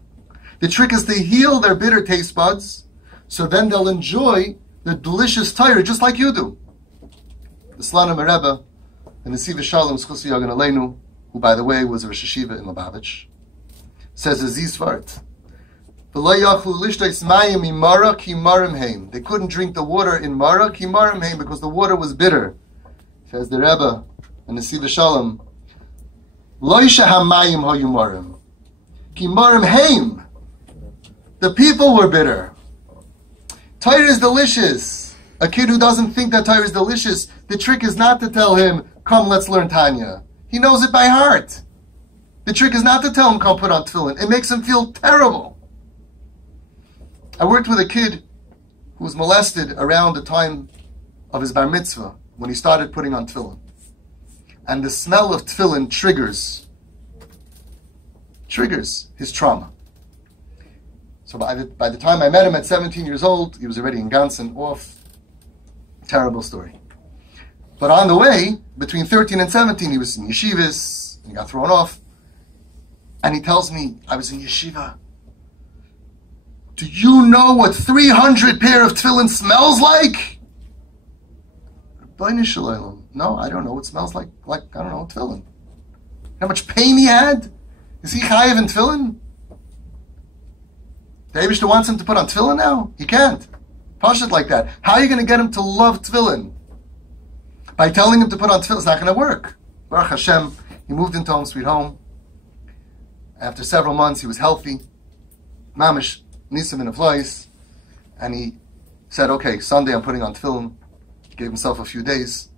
The trick is to heal their bitter taste buds, so then they'll enjoy the delicious Torah just like you do. the Slanim Rebbe, and the Avi Fishoff Schusi Yagan Aleinu, who, by the way, was a Rosh Yeshiva in Lubavitch, says as these words: they couldn't drink the water in Mara ki marim heim, because the water was bitter. Says the Rebbe and the Avi Fishoff, Lo hamayim hayu marim ki marim heim. The people were bitter. Torah is delicious. A kid who doesn't think that Torah is delicious, the trick is not to tell him, come, let's learn Tanya. He knows it by heart. The trick is not to tell him, come put on tefillin. It makes him feel terrible. I worked with a kid who was molested around the time of his bar mitzvah, when he started putting on tefillin. And the smell of tefillin triggers his trauma. So by the time I met him at 17 years old, he was already in Gansen, off. Terrible story. But on the way, between 13 and 17, he was in yeshivas, and he got thrown off. And he tells me, I was in yeshiva. Do you know what 300 pair of tefillin smells like? No, I don't know what it smells like, I don't know, tefillin. How much pain he had? Is he chayiv in tefillin? The Eibishter wants him to put on tefillin now? He can't. Pashut like that. How are you going to get him to love tefillin? By telling him to put on tefillin, it's not going to work. Baruch Hashem, he moved into home, sweet home. After several months, he was healthy. Mamish, nisim in a place. And he said, okay, Sunday I'm putting on tefillin. He gave himself a few days.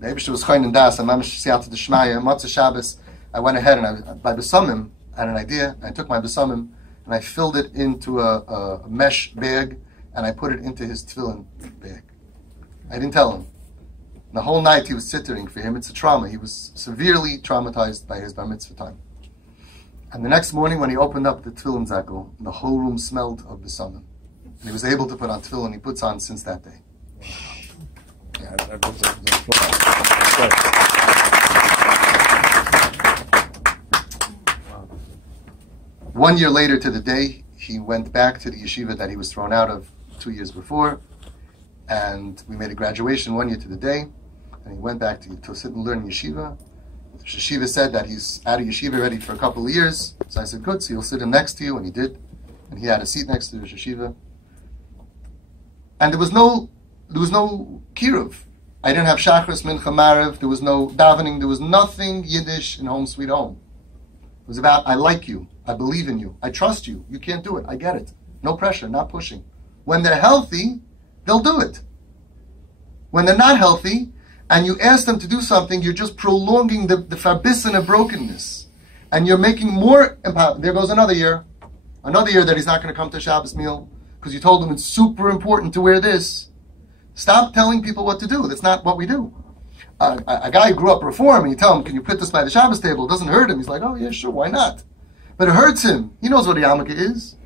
The Eibishter was chayin and das, and Mamish siyata d'shmaya, Matzah Shabbos. I went ahead and by besamim, I had an idea. I took my besamim and I filled it into a mesh bag, and I put it into his tefillin bag. I didn't tell him. The whole night he was sittering. For him, it's a trauma. He was severely traumatized by his bar mitzvah time. And the next morning when he opened up the tefillin zakel, the whole room smelled of besamim. And he was able to put on tefillin. He puts on since that day. Yeah. One year later to the day, he went back to the yeshiva that he was thrown out of 2 years before, and we made a graduation 1 year to the day, and he went back to sit and learn yeshiva. The yeshiva said that he's out of yeshiva ready for a couple of years, so I said, good, so you'll sit him next to you, and he did, and he had a seat next to the yeshiva. And there was no kiruv. I didn't have shachris, mincha, maariv, there was no davening, there was nothing Yiddish in Home Sweet Home. It was about, I like you, I believe in you, I trust you, you can't do it, I get it. No pressure, not pushing. When they're healthy, they'll do it. When they're not healthy, and you ask them to do something, you're just prolonging the farbison of brokenness. And you're making more empowered. There goes another year that he's not going to come to a Shabbos meal, because you told him it's super important to wear this. Stop telling people what to do. That's not what we do. A guy who grew up Reform, and you tell him, can you put this by the Shabbos table? It doesn't hurt him. He's like, oh yeah, sure, why not? But it hurts him. He knows what a yarmulke is.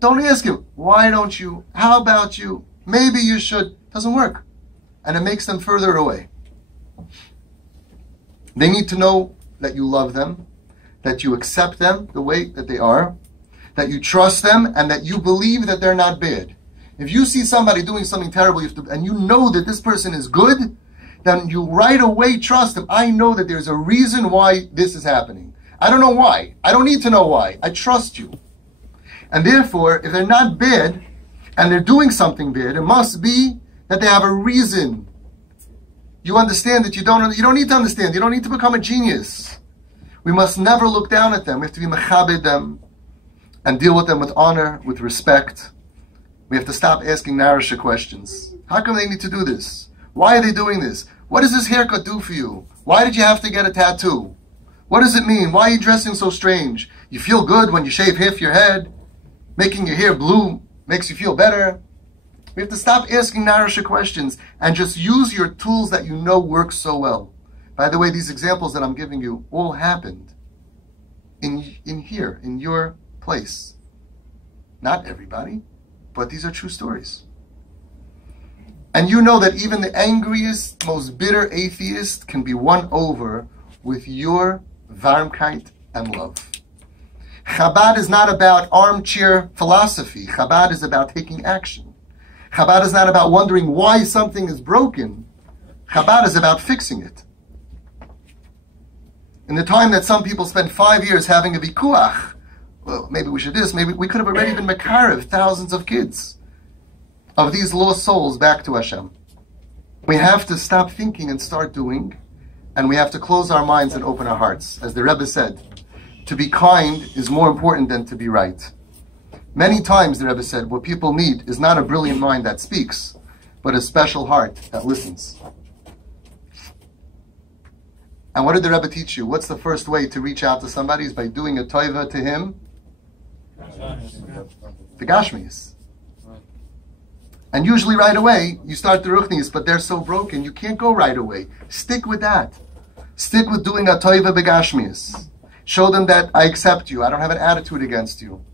Don't ask him, why don't you? How about you? Maybe you should. It doesn't work. And it makes them further away. They need to know that you love them, that you accept them the way that they are, that you trust them, and that you believe that they're not bad. If you see somebody doing something terrible, and you know that this person is good, then you right away trust them. I know that there's a reason why this is happening. I don't know why. I don't need to know why. I trust you. And therefore, if they're not bad, and they're doing something bad, it must be that they have a reason. You understand that you don't need to understand. You don't need to become a genius. We must never look down at them. We have to be mechabed them and deal with them with honor, with respect. We have to stop asking narasha questions. How come they need to do this? Why are they doing this? What does this haircut do for you? Why did you have to get a tattoo? What does it mean? Why are you dressing so strange? You feel good when you shave half your head. Making your hair blue makes you feel better. We have to stop asking narasha questions and just use your tools that you know work so well. By the way, these examples that I'm giving you all happened in here, in your place. Not everybody, but these are true stories. And you know that even the angriest, most bitter atheist can be won over with your warmkeit and love. Chabad is not about armchair philosophy. Chabad is about taking action. Chabad is not about wondering why something is broken. Chabad is about fixing it. In the time that some people spend 5 years having a vikuach, well, maybe we should do this, maybe we could have already been mekarev thousands of kids, of these lost souls back to Hashem. We have to stop thinking and start doing, and we have to close our minds and open our hearts. As the Rebbe said, to be kind is more important than to be right. Many times, the Rebbe said, what people need is not a brilliant mind that speaks, but a special heart that listens. And what did the Rebbe teach you? What's the first way to reach out to somebody? Is by doing a toiva to him. The Gashmis. And usually right away, you start the Ruchnis, but they're so broken, you can't go right away. Stick with that. Stick with doing a toiva begashmis. Show them that I accept you. I don't have an attitude against you.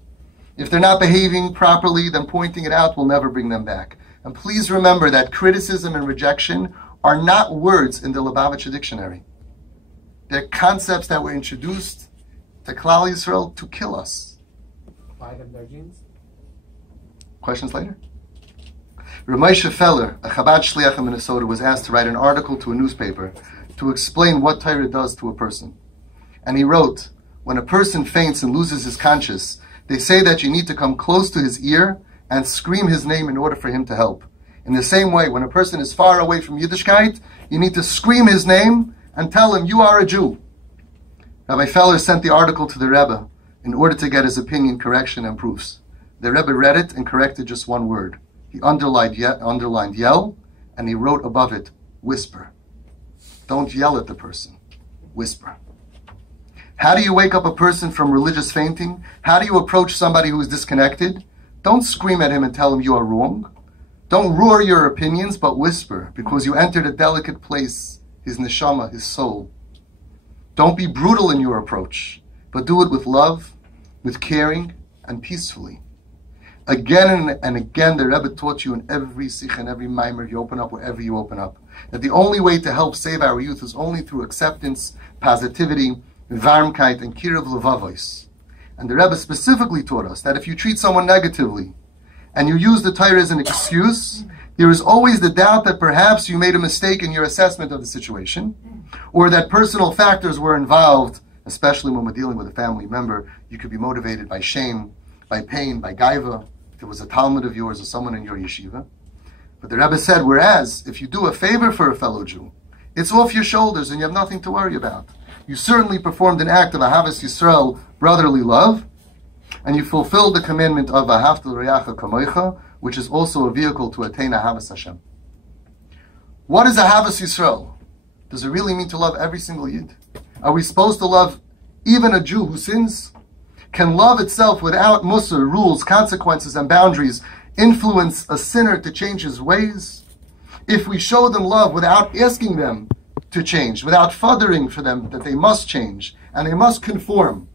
If they're not behaving properly, then pointing it out will never bring them back. And please remember that criticism and rejection are not words in the Lubavitcher dictionary. They're concepts that were introduced to Klal Yisrael to kill us. Buy them their jeans? Questions later? Ramesha Feller, a Chabad Shliach in Minnesota, was asked to write an article to a newspaper to explain what Torah does to a person. And he wrote, when a person faints and loses his conscience, they say that you need to come close to his ear and scream his name in order for him to help. In the same way, when a person is far away from Yiddishkeit, you need to scream his name and tell him, you are a Jew. Rabbi Feller sent the article to the Rebbe in order to get his opinion, correction, and proofs. The Rebbe read it and corrected just one word. He underlined yell, and he wrote above it, whisper. Don't yell at the person. Whisper. How do you wake up a person from religious fainting? How do you approach somebody who is disconnected? Don't scream at him and tell him you are wrong. Don't roar your opinions, but whisper, because you entered a delicate place, his neshama, his soul. Don't be brutal in your approach, but do it with love, with caring, and peacefully. Again and again, the Rebbe taught you in every sikh and every mimer you open up, wherever you open up, that the only way to help save our youth is only through acceptance, positivity, varmkeit, and kiruv levavos. And the Rebbe specifically taught us that if you treat someone negatively and you use the Torah as an excuse, there is always the doubt that perhaps you made a mistake in your assessment of the situation, or that personal factors were involved, especially when we're dealing with a family member. You could be motivated by shame, by pain, by gaiva, if it was a Talmud of yours or someone in your yeshiva. But the Rebbe said, whereas if you do a favor for a fellow Jew, it's off your shoulders and you have nothing to worry about. You certainly performed an act of Ahavas Yisrael, brotherly love, and you fulfilled the commandment of Ahavta l'reacha kamoicha, which is also a vehicle to attain Ahavas Hashem. What is Ahavas Yisrael? Does it really mean to love every single Yid? Are we supposed to love even a Jew who sins? Can love itself without musar, rules, consequences, and boundaries influence a sinner to change his ways? If we show them love without asking them to change, without fathering for them that they must change and they must conform,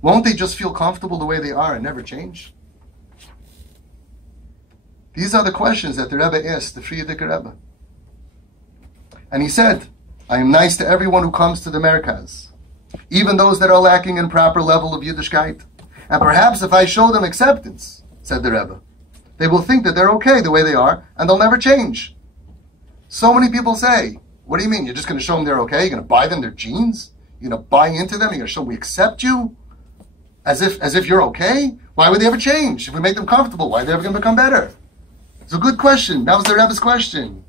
won't they just feel comfortable the way they are and never change? These are the questions that the Rebbe asked the Frierdiker Rebbe. And he said, I am nice to everyone who comes to the Merkaz, even those that are lacking in proper level of Yiddishkeit. And perhaps if I show them acceptance, said the Rebbe, they will think that they're okay the way they are, and they'll never change. So many people say, what do you mean? You're just going to show them they're okay? You're going to buy them their jeans? You're going to buy into them? You're going to show them we accept you? As if you're okay? Why would they ever change? If we make them comfortable, why are they ever going to become better? It's a good question. That was the Rebbe's question.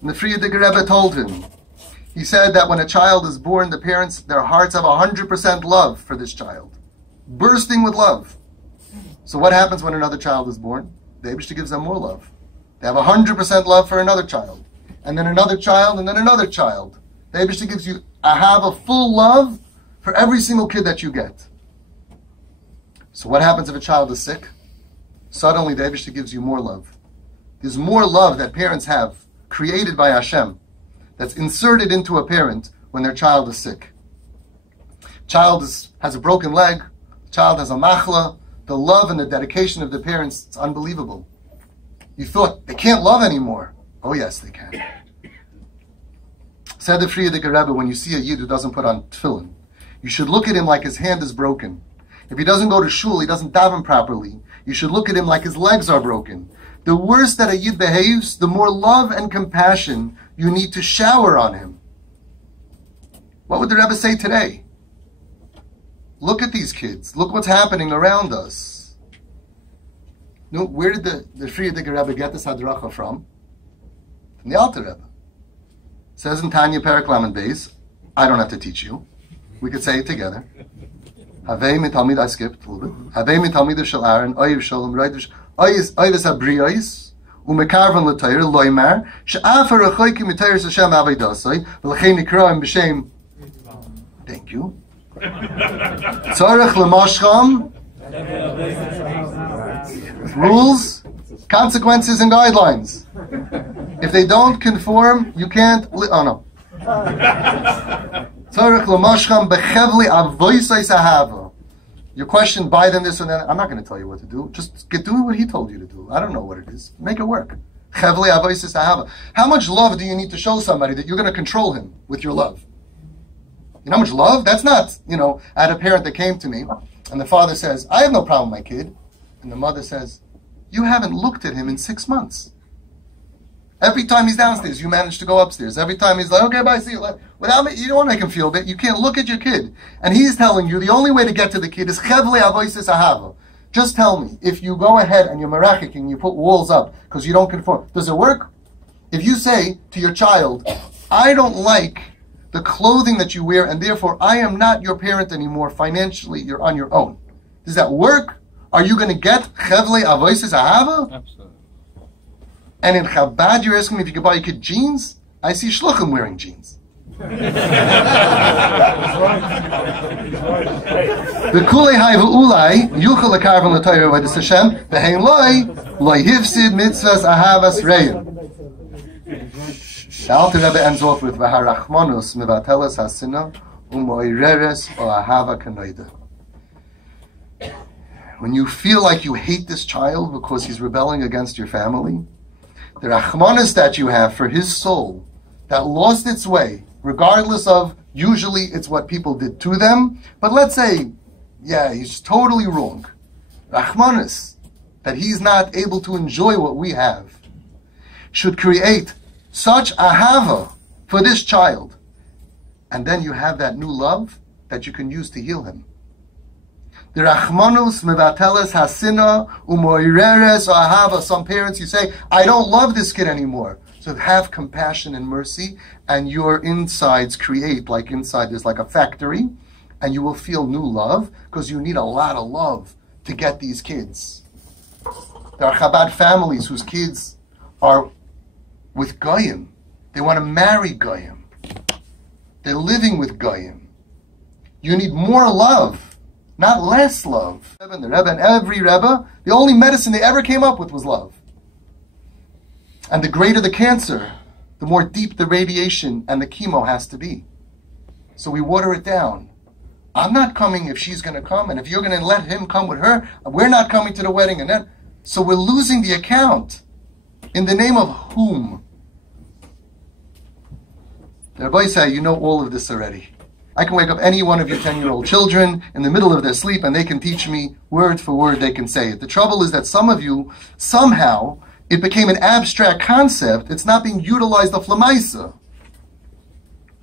And the Frierdiker Rebbe told him, he said that when a child is born, the parents, their hearts have 100% love for this child. Bursting with love. So what happens when another child is born? The Eibishter gives them more love. They have 100% love for another child. And then another child, and then another child. The Eibishter gives you a full love for every single kid that you get. So what happens if a child is sick? Suddenly the Eibishter gives you more love. There's more love that parents have, created by Hashem, that's inserted into a parent when their child is sick. Child has a broken leg, child has a machla. The love and the dedication of the parents, it's unbelievable. You thought, they can't love anymore. Oh yes, they can. Said the Frierdiker Rebbe, when you see a Yid who doesn't put on tefillin, you should look at him like his hand is broken. If he doesn't go to shul, he doesn't daven properly, you should look at him like his legs are broken. The worse that a Yid behaves, the more love and compassion You need to shower on him. What would the Rebbe say today? Look at these kids. Look what's happening around us. No, where did the Frierdiker Rebbe get this hadracha from? From the Alter Rebbe. It says in Tanya Perek Lamed Beis, I don't have to teach you. We could say it together. Havei mitalmid, I skipped a little bit. Havei mitalmid shel Aaron, oyev sholem, roidish, oyes habriyos, umekarvan l'tayr, loymar, she'afar achoyki mitayr Hashem avaydasai, v'lechein nikraim b'shem. Thank you. Tzarech l'mashcham. Rules, consequences, and guidelines. If they don't conform, you can't. Oh no. Your question, buy them this and that. I'm not going to tell you what to do. Just do what he told you to do. I don't know what it is. Make it work. How much love do you need to show somebody that you're going to control him with your love? You know how much love? That's not, I had a parent that came to me and the father says, I have no problem with my kid. And the mother says, you haven't looked at him in 6 months. Every time he's downstairs, you manage to go upstairs. Every time he's like, okay, bye, see you. Without me, you don't want to make him feel bad. You can't look at your kid. And he's telling you the only way to get to the kid is chevle avoisis ahava. Just tell me, if you go ahead and you're merachik and you put walls up because you don't conform, does it work? If you say to your child, I don't like the clothing that you wear and therefore I am not your parent anymore, financially you're on your own. Does that work? Are you going to get chevle avoisis ahava? Absolutely. And in Chabad, you're asking me if you could buy your kid jeans? I see shluchim wearing jeans. The kulei hay v'ulai yuchal lekarvan l'toyre v'edus Hashem v'hein loy hifsid mitzvahs ahavas reim. The Alter Rebbe ends off with v'harachmanus mivateles hasina u'moireres o ahava kanoida. When you feel like you hate this child because he's rebelling against your family, the rachmanis that you have for his soul that lost its way, regardless of, usually it's what people did to them, but let's say, yeah, he's totally wrong. Rachmanis, that he's not able to enjoy what we have, should create such ahava for this child. And then you have that new love that you can use to heal him. The rachmanus mevateles hasina umoireres ahava. Some parents, you say, I don't love this kid anymore. So have compassion and mercy, and your insides create, like inside there's like a factory, and you will feel new love, because you need a lot of love to get these kids. There are Chabad families whose kids are with Goyim. They want to marry Goyim. They're living with Goyim. You need more love, not less love. The Rebbe and every Rebbe, the only medicine they ever came up with was love. And the greater the cancer, the more deep the radiation and the chemo has to be. So we water it down. I'm not coming if she's going to come, and if you're going to let him come with her, we're not coming to the wedding. And then, so we're losing the account. In the name of whom? The Rabbi say, you know all of this already. I can wake up any one of your 10-year-old children in the middle of their sleep, and they can teach me word for word, they can say it. The trouble is that some of you, somehow, it became an abstract concept. It's not being utilized of Lamaisa.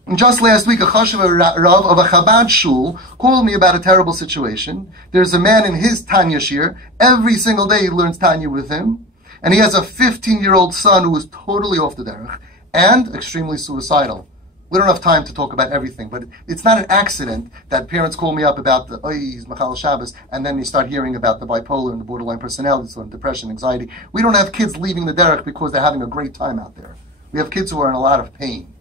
And just last week, a chashuv rav of a Chabad shul called me about a terrible situation. There's a man in his Tanya shir. Every single day he learns Tanya with him. And he has a 15-year-old son who is totally off the derech and extremely suicidal. We don't have time to talk about everything, but it's not an accident that parents call me up about the he's Machal Shabbos, and then you start hearing about the bipolar and the borderline personality disorder, depression, anxiety. We don't have kids leaving the derech because they're having a great time out there. We have kids who are in a lot of pain.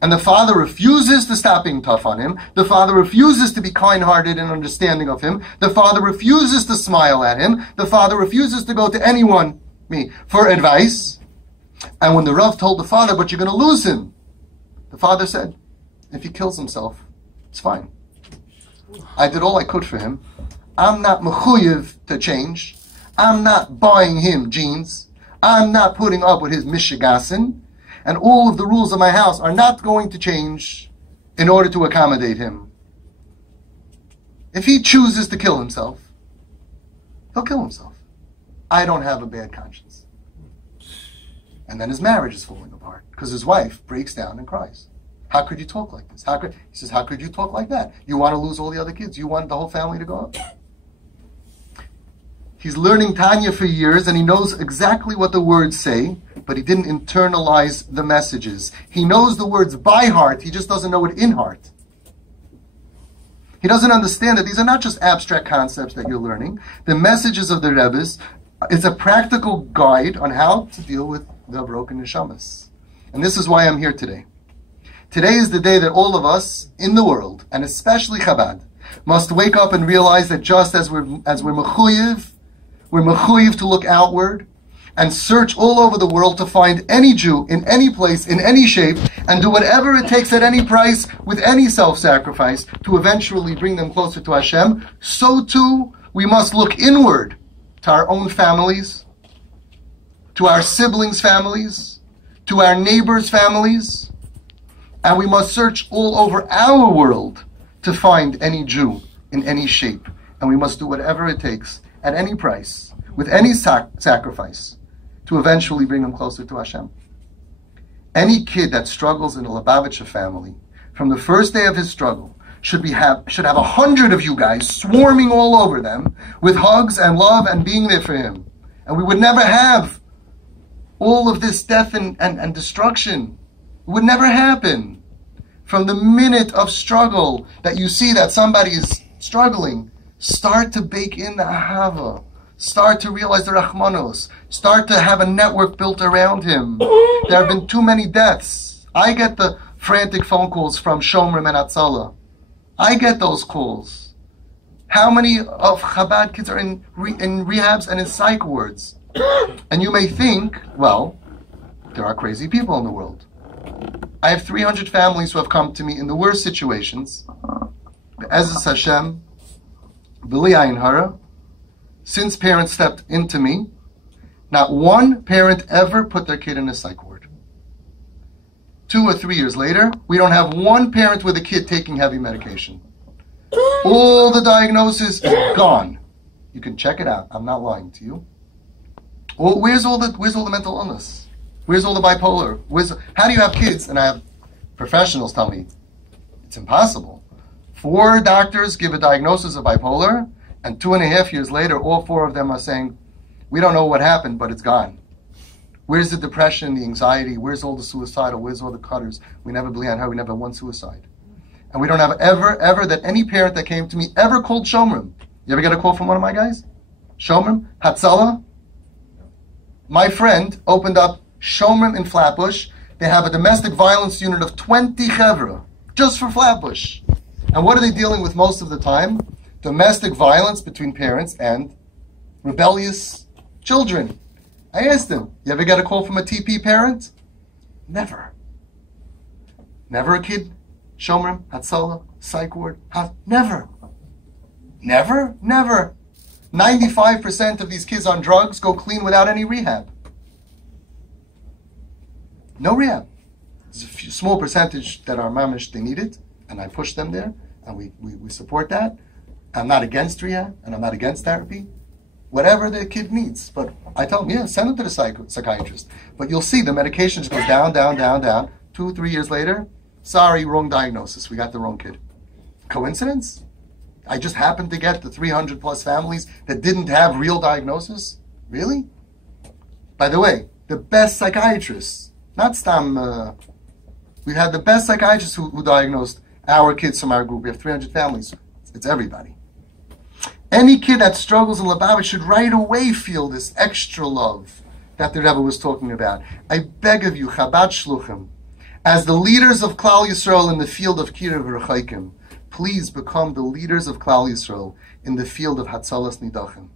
And the father refuses to stop being tough on him. The father refuses to be kind-hearted and understanding of him. The father refuses to smile at him. The father refuses to go to anyone, me, for advice. And when the Rav told the father, but you're going to lose him, the father said, if he kills himself, it's fine. I did all I could for him. I'm not mechuyev to change. I'm not buying him jeans. I'm not putting up with his mishigasin. And all of the rules of my house are not going to change in order to accommodate him. If he chooses to kill himself, he'll kill himself. I don't have a bad conscience. And then his marriage is falling apart because his wife breaks down and cries. How could you talk like this? He says, how could you talk like that? You want to lose all the other kids? You want the whole family to go up? He's learning Tanya for years and he knows exactly what the words say, but he didn't internalize the messages. He knows the words by heart, he just doesn't know it in heart. He doesn't understand that these are not just abstract concepts that you're learning. The messages of the Rebbes is a practical guide on how to deal with the broken neshamas. And this is why I'm here today. Today is the day that all of us in the world, and especially Chabad, must wake up and realize that just as we're mechuyev to look outward and search all over the world to find any Jew in any place, in any shape, and do whatever it takes at any price, with any self-sacrifice, to eventually bring them closer to Hashem, so too we must look inward to our own families, to our siblings' families, to our neighbors' families, and we must search all over our world to find any Jew in any shape. And we must do whatever it takes, at any price, with any sacrifice, to eventually bring them closer to Hashem. Any kid that struggles in a Lubavitcher family, from the first day of his struggle, should have 100 of you guys swarming all over them with hugs and love and being there for him. And we would never have all of this death and destruction. It would never happen. From the minute of struggle that you see that somebody is struggling, start to bake in the ahava. Start to realize the rachmanos. Start to have a network built around him. There have been too many deaths. I get the frantic phone calls from Shomrim and Hatzalah. I get those calls. How many of Chabad kids are in rehabs and in psych wards? And you may think, well, there are crazy people in the world. I have 300 families who have come to me in the worst situations. Be'ezus Hashem, b'li ayin hara, since parents stepped into me, not one parent ever put their kid in a psych ward. 2 or 3 years later, we don't have one parent with a kid taking heavy medication. All the diagnosis is gone. You can check it out. I'm not lying to you. Well, where's all the mental illness? Where's all the bipolar? How do you have kids? And I have professionals tell me it's impossible. 4 doctors give a diagnosis of bipolar, and 2.5 years later, all 4 of them are saying, we don't know what happened, but it's gone. Where's the depression, the anxiety? Where's all the suicidal? Where's all the cutters? We never believe on her. We never had one suicide. And we don't have ever that any parent that came to me ever called Shomrim. You ever get a call from one of my guys? Shomrim? Hatzalah? My friend opened up Shomrim in Flatbush. They have a domestic violence unit of 20 chevra, just for Flatbush. And what are they dealing with most of the time? Domestic violence between parents and rebellious children. I asked him, you ever get a call from a TP parent? Never. Never a kid? Shomrim, Hatzalah, psych ward? Never. Never? Never. 95% of these kids on drugs go clean without any rehab. No rehab. There's a small percentage that are mamish, they need it, and I push them there, and we support that. I'm not against rehab, and I'm not against therapy. Whatever the kid needs. But I tell them, yeah, send them to the psychiatrist. But you'll see the medication just goes down, down, down, down. 2 or 3 years later, sorry, wrong diagnosis. We got the wrong kid. Coincidence? I just happened to get the 300 plus families that didn't have real diagnosis? Really? By the way, the best psychiatrists, not Stam, we had the best psychiatrists who diagnosed our kids from our group. We have 300 families. It's everybody. Any kid that struggles in Lubavitch should right away feel this extra love that the Rebbe was talking about. I beg of you, Chabad Shluchim, as the leaders of Klal Yisrael in the field of Kiruv Rechaikim, please become the leaders of Klal Yisrael in the field of Hatzalas Nidachim.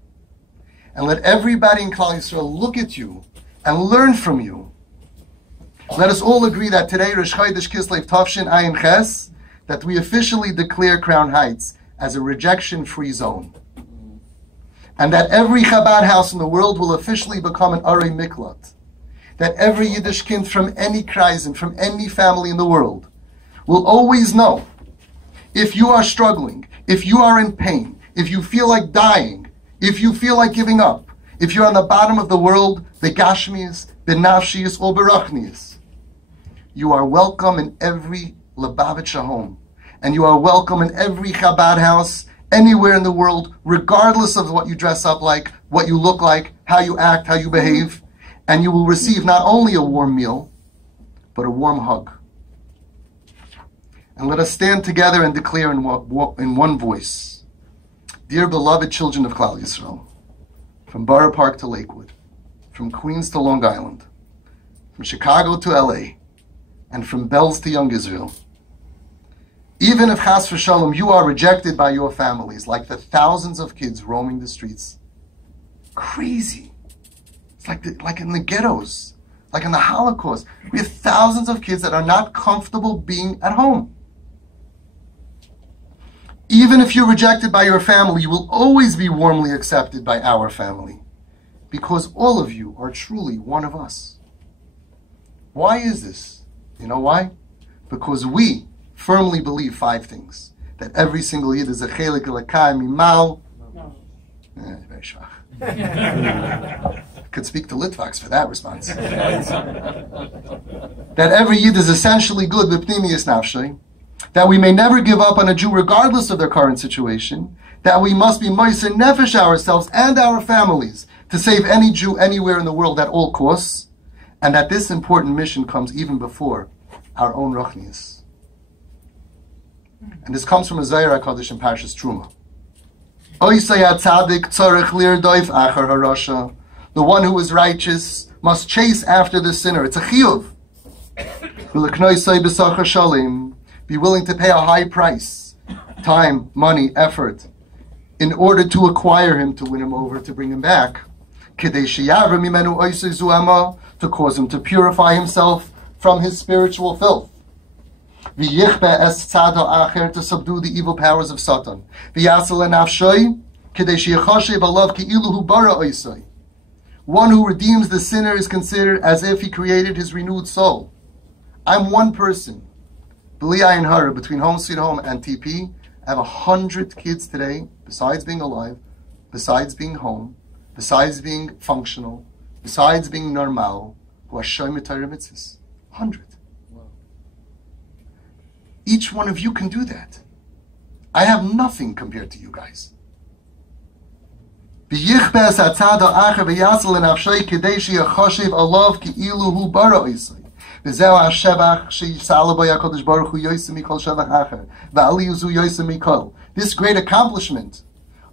And let everybody in Klal Yisrael look at you and learn from you. Let us all agree that today, Rosh Chodesh Kislev Tavshin Ayin Ches, that we officially declare Crown Heights as a rejection-free zone. And that every Chabad house in the world will officially become an Arei Miklat. That every Yiddish kind from any kreisen, from any family in the world, will always know, if you are struggling, if you are in pain, if you feel like dying, if you feel like giving up, if you're on the bottom of the world, the Gashmis, B'nafshiyus or b'rachnius. You are welcome in every Lubavitcher home. And you are welcome in every Chabad house, anywhere in the world, regardless of what you dress up like, what you look like, how you act, how you behave. And you will receive not only a warm meal, but a warm hug. And let us stand together and declare in one voice, dear beloved children of Klal Yisrael, from Borough Park to Lakewood, from Queens to Long Island, from Chicago to LA, and from Bells to Young Israel. Even if chas v'shalom you are rejected by your families, like the thousands of kids roaming the streets, crazy. It's like in the ghettos, like in the Holocaust. We have thousands of kids that are not comfortable being at home. Even if you're rejected by your family, you will always be warmly accepted by our family, because all of you are truly one of us. Why is this? You know why? Because we firmly believe 5 things. That every single Yid is a chelik elokei mimal. Very schwach. I could speak to Litvaks for that response. That every Yid is essentially good b'pnimiyus nafshay. That we may never give up on a Jew regardless of their current situation. That we must be moiser nefesh ourselves and our families to save any Jew anywhere in the world at all costs. And that this important mission comes even before our own ruchnius. And this comes from a Zohar HaKadosh in Parshas Truma. The one who is righteous must chase after the sinner. It's a chiyuv. Be willing to pay a high price, time, money, effort, in order to acquire him, to win him over, to bring him back. To cause him to purify himself from his spiritual filth. To subdue the evil powers of Satan. One who redeems the sinner is considered as if he created his renewed soul. I'm one person. Between Home Sweet Home and TP, I have 100 kids today, besides being alive, besides being home, besides being functional, besides being normal, who are shoyim Torah mitzvahs. 100. Wow. Each one of you can do that. I have nothing compared to you guys. This great accomplishment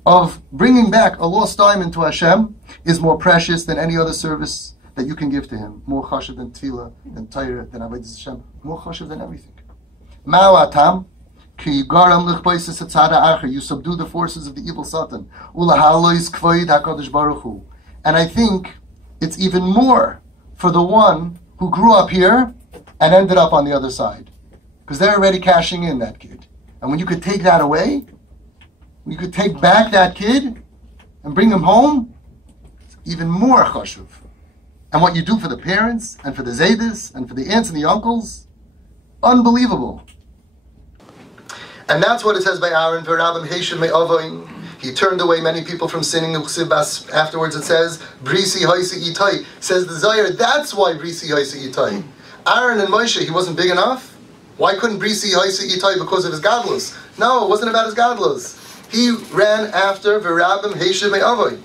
of bringing back a lost diamond to Hashem is more precious than any other service that you can give to Him. More chashuv than tefillah, than Torah, than avodas Hashem. More chashuv than everything. You subdue the forces of the evil Satan. And I think it's even more for the one who grew up here and ended up on the other side. Because they're already cashing in, that kid. And when you could take that away, when you could take back that kid and bring him home, it's even more chashuv. And what you do for the parents and for the zaydas and for the aunts and the uncles, unbelievable. And that's what it says by Aaron, he turned away many people from sinning. Afterwards it says, Brisi Haisi Itai. Says the Zohar, that's why Brisi Haisi Itai. Aaron and Moshe, he wasn't big enough? Why couldn't Brisi Haisi Itai? Because of his gadlus. No, it wasn't about his gadlus. He ran after Verabim Heisha Me'avoy.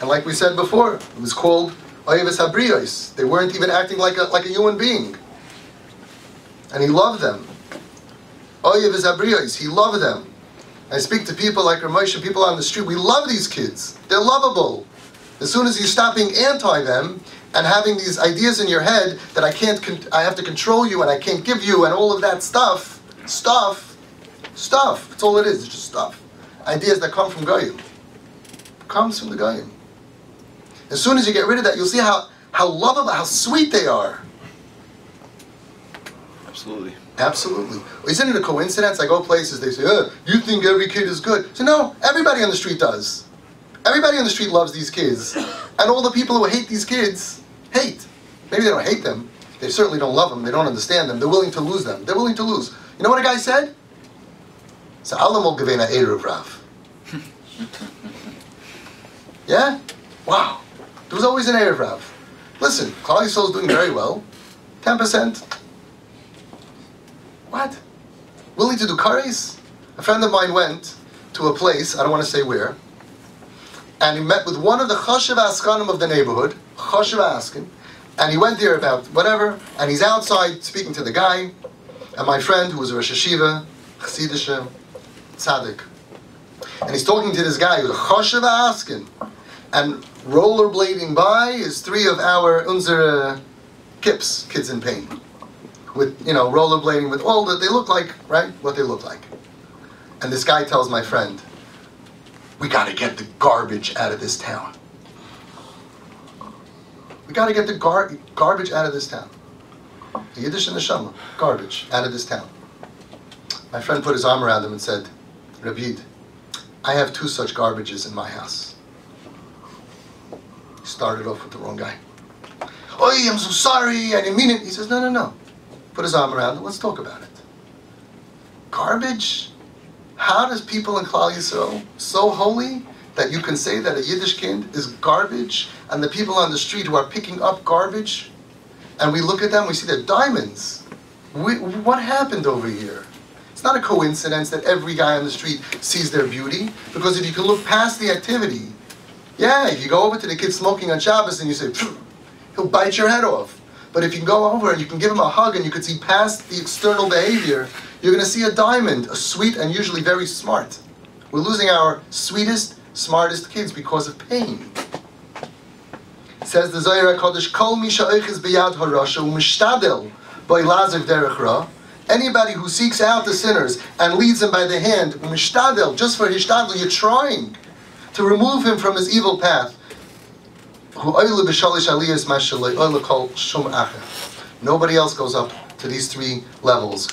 And like we said before, it was called Oyeves Habriyos. They weren't even acting like a human being. And he loved them. Oyeves Habriyos, he loved them. I speak to people like Ramosha, people on the street. We love these kids. They're lovable. As soon as you stop being anti them and having these ideas in your head that I have to control you and I can't give you and all of that stuff. That's all it is. It's just stuff. Ideas that come from Goyim. Comes from the Goyim. As soon as you get rid of that, you'll see how lovable, how sweet they are. Absolutely. Absolutely. Isn't it a coincidence? I go places, they say, you think every kid is good. So no, everybody on the street does. Everybody on the street loves these kids. And all the people who hate these kids, hate. Maybe they don't hate them. They certainly don't love them. They don't understand them. They're willing to lose them. They're willing to lose. You know what a guy said? So Alam ol gevena eruv rav. Yeah? Wow. There was always an Erev Rav. Listen, Klal Yisrael is doing very well. 10%. What? Willing to do kares? A friend of mine went to a place, I don't want to say where, and he met with one of the Choshev Askanim of the neighborhood, Choshev Askin, and he went there about whatever, and he's outside speaking to the guy, and my friend, who was a Rosh Hashiva, Chassidish, Tzaddik, and he's talking to this guy who's a Choshev Askin, and rollerblading by is three of our unser kips, kids in pain, with, you know, rollerblading with all that they look like, right? What they look like. And this guy tells my friend, we got to get the garbage out of this town. We got to get the garbage out of this town. The Yiddish and the Shema, garbage out of this town. My friend put his arm around him and said, Rabbi, I have 2 such garbages in my house. He started off with the wrong guy. Oy, I'm so sorry, I didn't mean it. He says, no. Put his arm around him, let's talk about it. Garbage? How does people in Klal Yisrael so holy that you can say that a Yiddish kind is garbage, and the people on the street who are picking up garbage, and we look at them, we see they're diamonds. What happened over here? It's not a coincidence that every guy on the street sees their beauty, because if you can look past the activity, yeah, if you go over to the kid smoking on Shabbos and you say, he'll bite your head off. But if you can go over and you can give him a hug and you can see past the external behavior, you're going to see a diamond, a sweet and usually very smart. We're losing our sweetest, smartest kids because of pain. It says the Zohar HaKadosh, Kol mi she'oiches b'yad harasha u'mishtadel b'ilaziv derech ra. Anybody who seeks out the sinners and leads them by the hand, u'mishtadel, just for hishtadel, you're trying to remove him from his evil path. Nobody else goes up to these 3 levels. He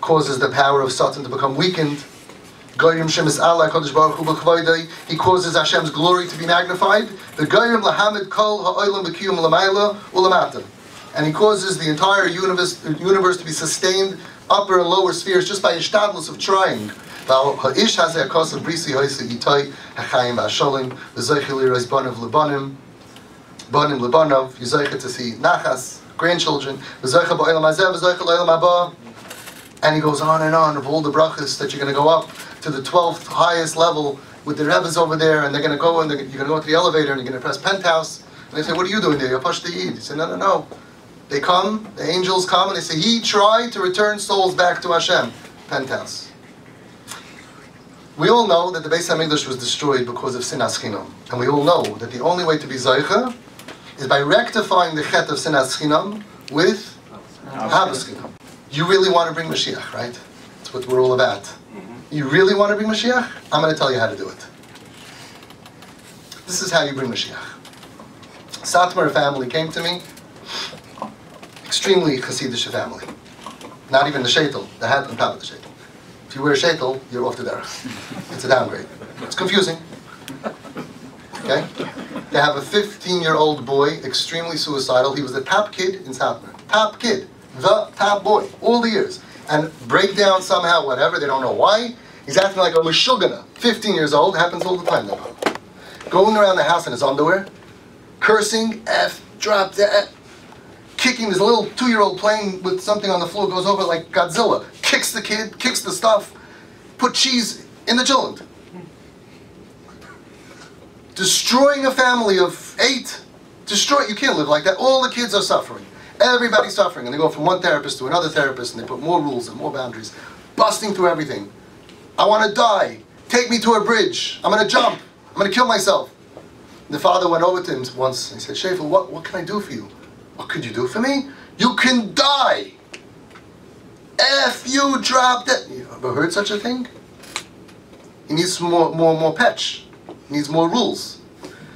causes the power of Satan to become weakened. He causes Hashem's glory to be magnified. And he causes the entire universe to be sustained, upper and lower spheres, just by hishtadlus of trying. Haish has a cause of brisi hoise itay hachayim v'asholim v'zoichel iros banim lebanov v'zoichel to see nachas grandchildren v'zoichel ba'olam hazeh v'zoichel olam haba, and he goes on and on of all the brachas that you're going to go up to the 12th highest level with the Rebbes over there, and they're going to go and you're going to go to the elevator and you're going to press penthouse, and they say, what are you doing there? You're Pash the Yid. He said, no. They come, the angels come, and they say, he tried to return souls back to Hashem. Penthouse. We all know that the Beis HaMikdash was destroyed because of sinas chinam. And we all know that the only way to be Zoicha is by rectifying the chet of sinas chinam with Ahavas chinam. You really want to bring Mashiach, right? That's what we're all about. You really want to bring Mashiach? I'm going to tell you how to do it. This is how you bring Mashiach. Satmar family came to me. Extremely Chassidish family. Not even the sheitel, the hat on top of the sheitel. If you wear a sheitel, you're off the derech. It's a downgrade. It's confusing. Okay? They have a 15-year-old boy, extremely suicidal. He was the top kid in Satmar. Top kid. The top boy. All the years. And breakdown somehow, whatever, they don't know why. He's acting like a meshugana. 15 years old, happens all the time now. Going around the house in his underwear, cursing, F, drop that, kicking this little 2-year-old playing with something on the floor, goes over like Godzilla, kicks the kid, kicks the stuff, put cheese in the chillin'. Destroying a family of 8. You can't live like that. All the kids are suffering. Everybody's suffering. And they go from one therapist to another therapist, and they put more rules and more boundaries, busting through everything. I want to die. Take me to a bridge. I'm going to jump. I'm going to kill myself. And the father went over to him once and he said, Shefel, what can I do for you? What could you do for me? You can die. F you dropped it. You ever heard such a thing? He needs more patch. He needs more rules.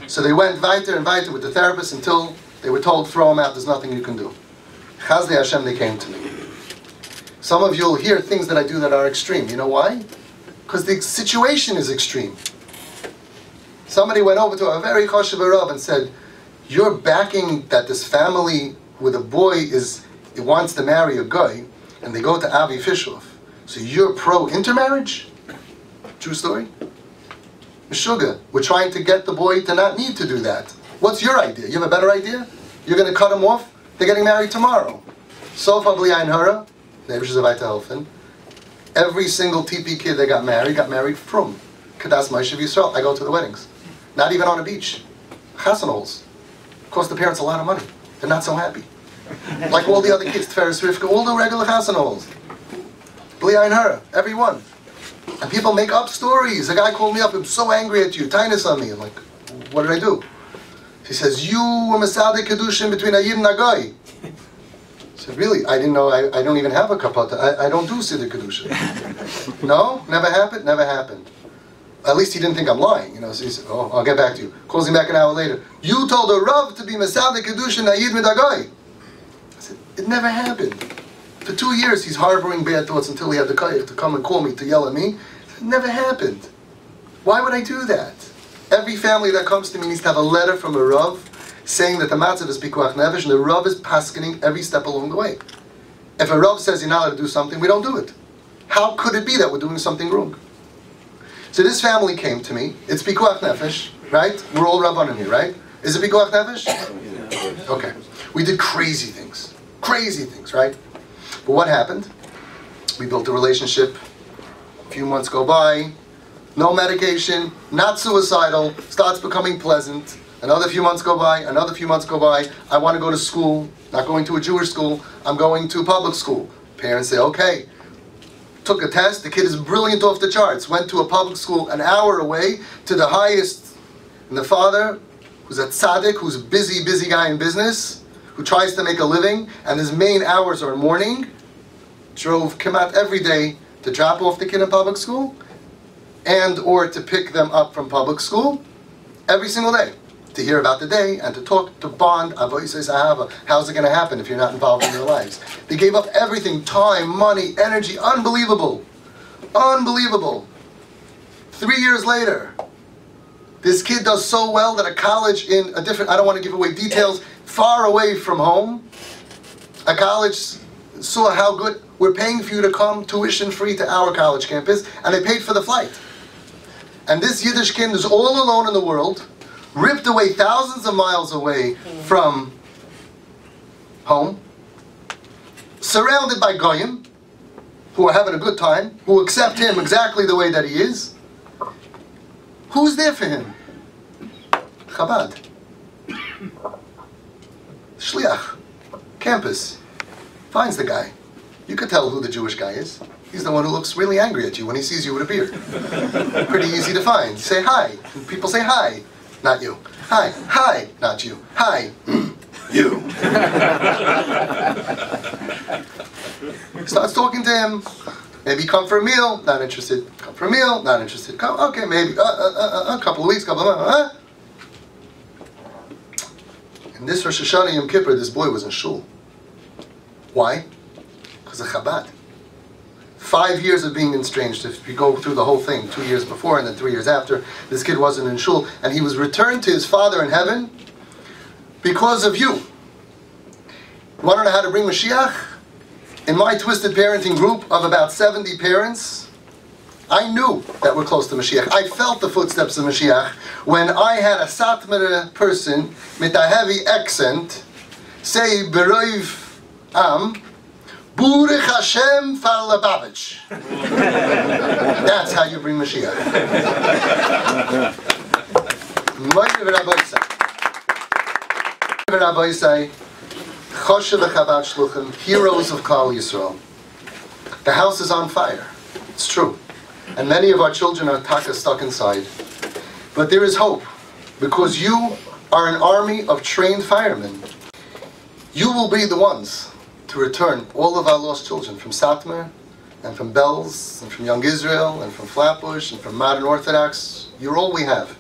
So they went weiter and weiter with the therapist until they were told, throw him out, there's nothing you can do. Chazdei Hashem, they came to me. Some of you will hear things that I do that are extreme. You know why? Because the situation is extreme. Somebody went over to a very choshev Rav and said, you're backing that this family with a boy wants to marry a guy, and they go to Avi Fishoff. So you're pro-intermarriage? True story? Meshuggah. We're trying to get the boy to not need to do that. What's your idea? You have a better idea? You're going to cut him off? They're getting married tomorrow. Sofa bli ein hara, nebishes weiter helfen. Every single TP kid that got married from Kadas Moshe Yisrael. I go to the weddings. Not even on a beach. Chasanos. Cost the parents a lot of money. They're not so happy. Like all the other kids, Tferes Rivka, all the regular chasanos. Bli ein hara, every one. And people make up stories. A guy called me up, I'm so angry at you, tinus on me. I'm like, what did I do? He says, you were Masada Kedushin between a Yid and a Goy. I said, really? I didn't know, I don't even have a kapata. I don't do Siddur Kedushin. No? Never happened? Never happened. At least he didn't think I'm lying. You know, so he said, oh, I'll get back to you. Calls him back an hour later. You told a Rav to be Masada Kedushin a Yid and a Goy. I said, it never happened. For 2 years he's harboring bad thoughts until he had the koyach to come and call me to yell at me. It never happened. Why would I do that? Every family that comes to me needs to have a letter from a Rav saying that the matzav is pikuach nefesh and the Rav is paskening every step along the way. If a Rav says you're not allowed to do something, we don't do it. How could it be that we're doing something wrong? So this family came to me. It's pikuach nefesh, right? We're all Rabbanim here, right? Is it pikuach nefesh? Okay. We did crazy things. Crazy things, right? But what happened? We built a relationship. A few months go by. No medication, not suicidal, starts becoming pleasant. Another few months go by, another few months go by. I want to go to school, not going to a Jewish school, I'm going to public school. Parents say, okay. Took a test, the kid is brilliant off the charts. Went to a public school an hour away to the highest. And the father, who's a tzaddik, who's a busy guy in business, who tries to make a living, and his main hours are morning, drove Kemat every day to drop off the kid in public school, and or to pick them up from public school every single day, to hear about the day and to talk, to bond. How's it going to happen if you're not involved in their lives? They gave up everything, time, money, energy, unbelievable. Unbelievable. 3 years later, this kid does so well that a college in a different, I don't want to give away details, far away from home, a college saw how good, we're paying for you to come tuition free to our college campus, and they paid for the flight. And this Yiddish kid is all alone in the world, ripped away thousands of miles away from home, surrounded by Goyim, who are having a good time, who accept him exactly the way that he is. Who's there for him? Chabad. Shliach. Campus. Finds the guy. You could tell who the Jewish guy is. He's the one who looks really angry at you when he sees you with a beard. Pretty easy to find. Say hi. And people say hi. Not you. Hi. Hi. Not you. Hi. You. Starts talking to him. Maybe come for a meal. Not interested. Come for a meal. Not interested. Come. Okay, maybe a couple of weeks. Couple of months. And this Rosh Hashanah Yom Kippur, this boy was in shul. Why? Because of Chabad. 5 years of being estranged. If you go through the whole thing, 2 years before and then 3 years after, this kid wasn't in shul, and he was returned to his father in heaven because of you. You want to know how to bring Mashiach? In my Twisted Parenting group of about 70 parents, I knew that we're close to Mashiach. I felt the footsteps of Mashiach when I had a Satmar person with a heavy accent say, Beroiv Am, Burech Hashem Far Lubavitch. That's how you bring Mashiach. Heroes of Klal Yisrael. The house is on fire. It's true. And many of our children are stuck inside. But there is hope, because you are an army of trained firemen. You will be the ones to return all of our lost children from Satmar, and from Bells, and from Young Israel, and from Flatbush, and from Modern Orthodox. You're all we have.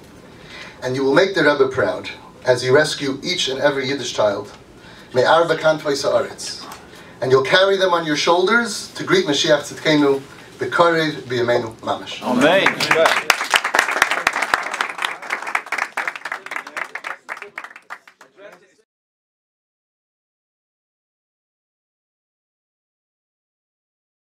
And you will make the Rebbe proud as you rescue each and every Yiddish child. Me'ar b'kantvei sa'aretz. And you'll carry them on your shoulders to greet Mashiach Tzidkenu b'korev b'yameinu mamash. Amen.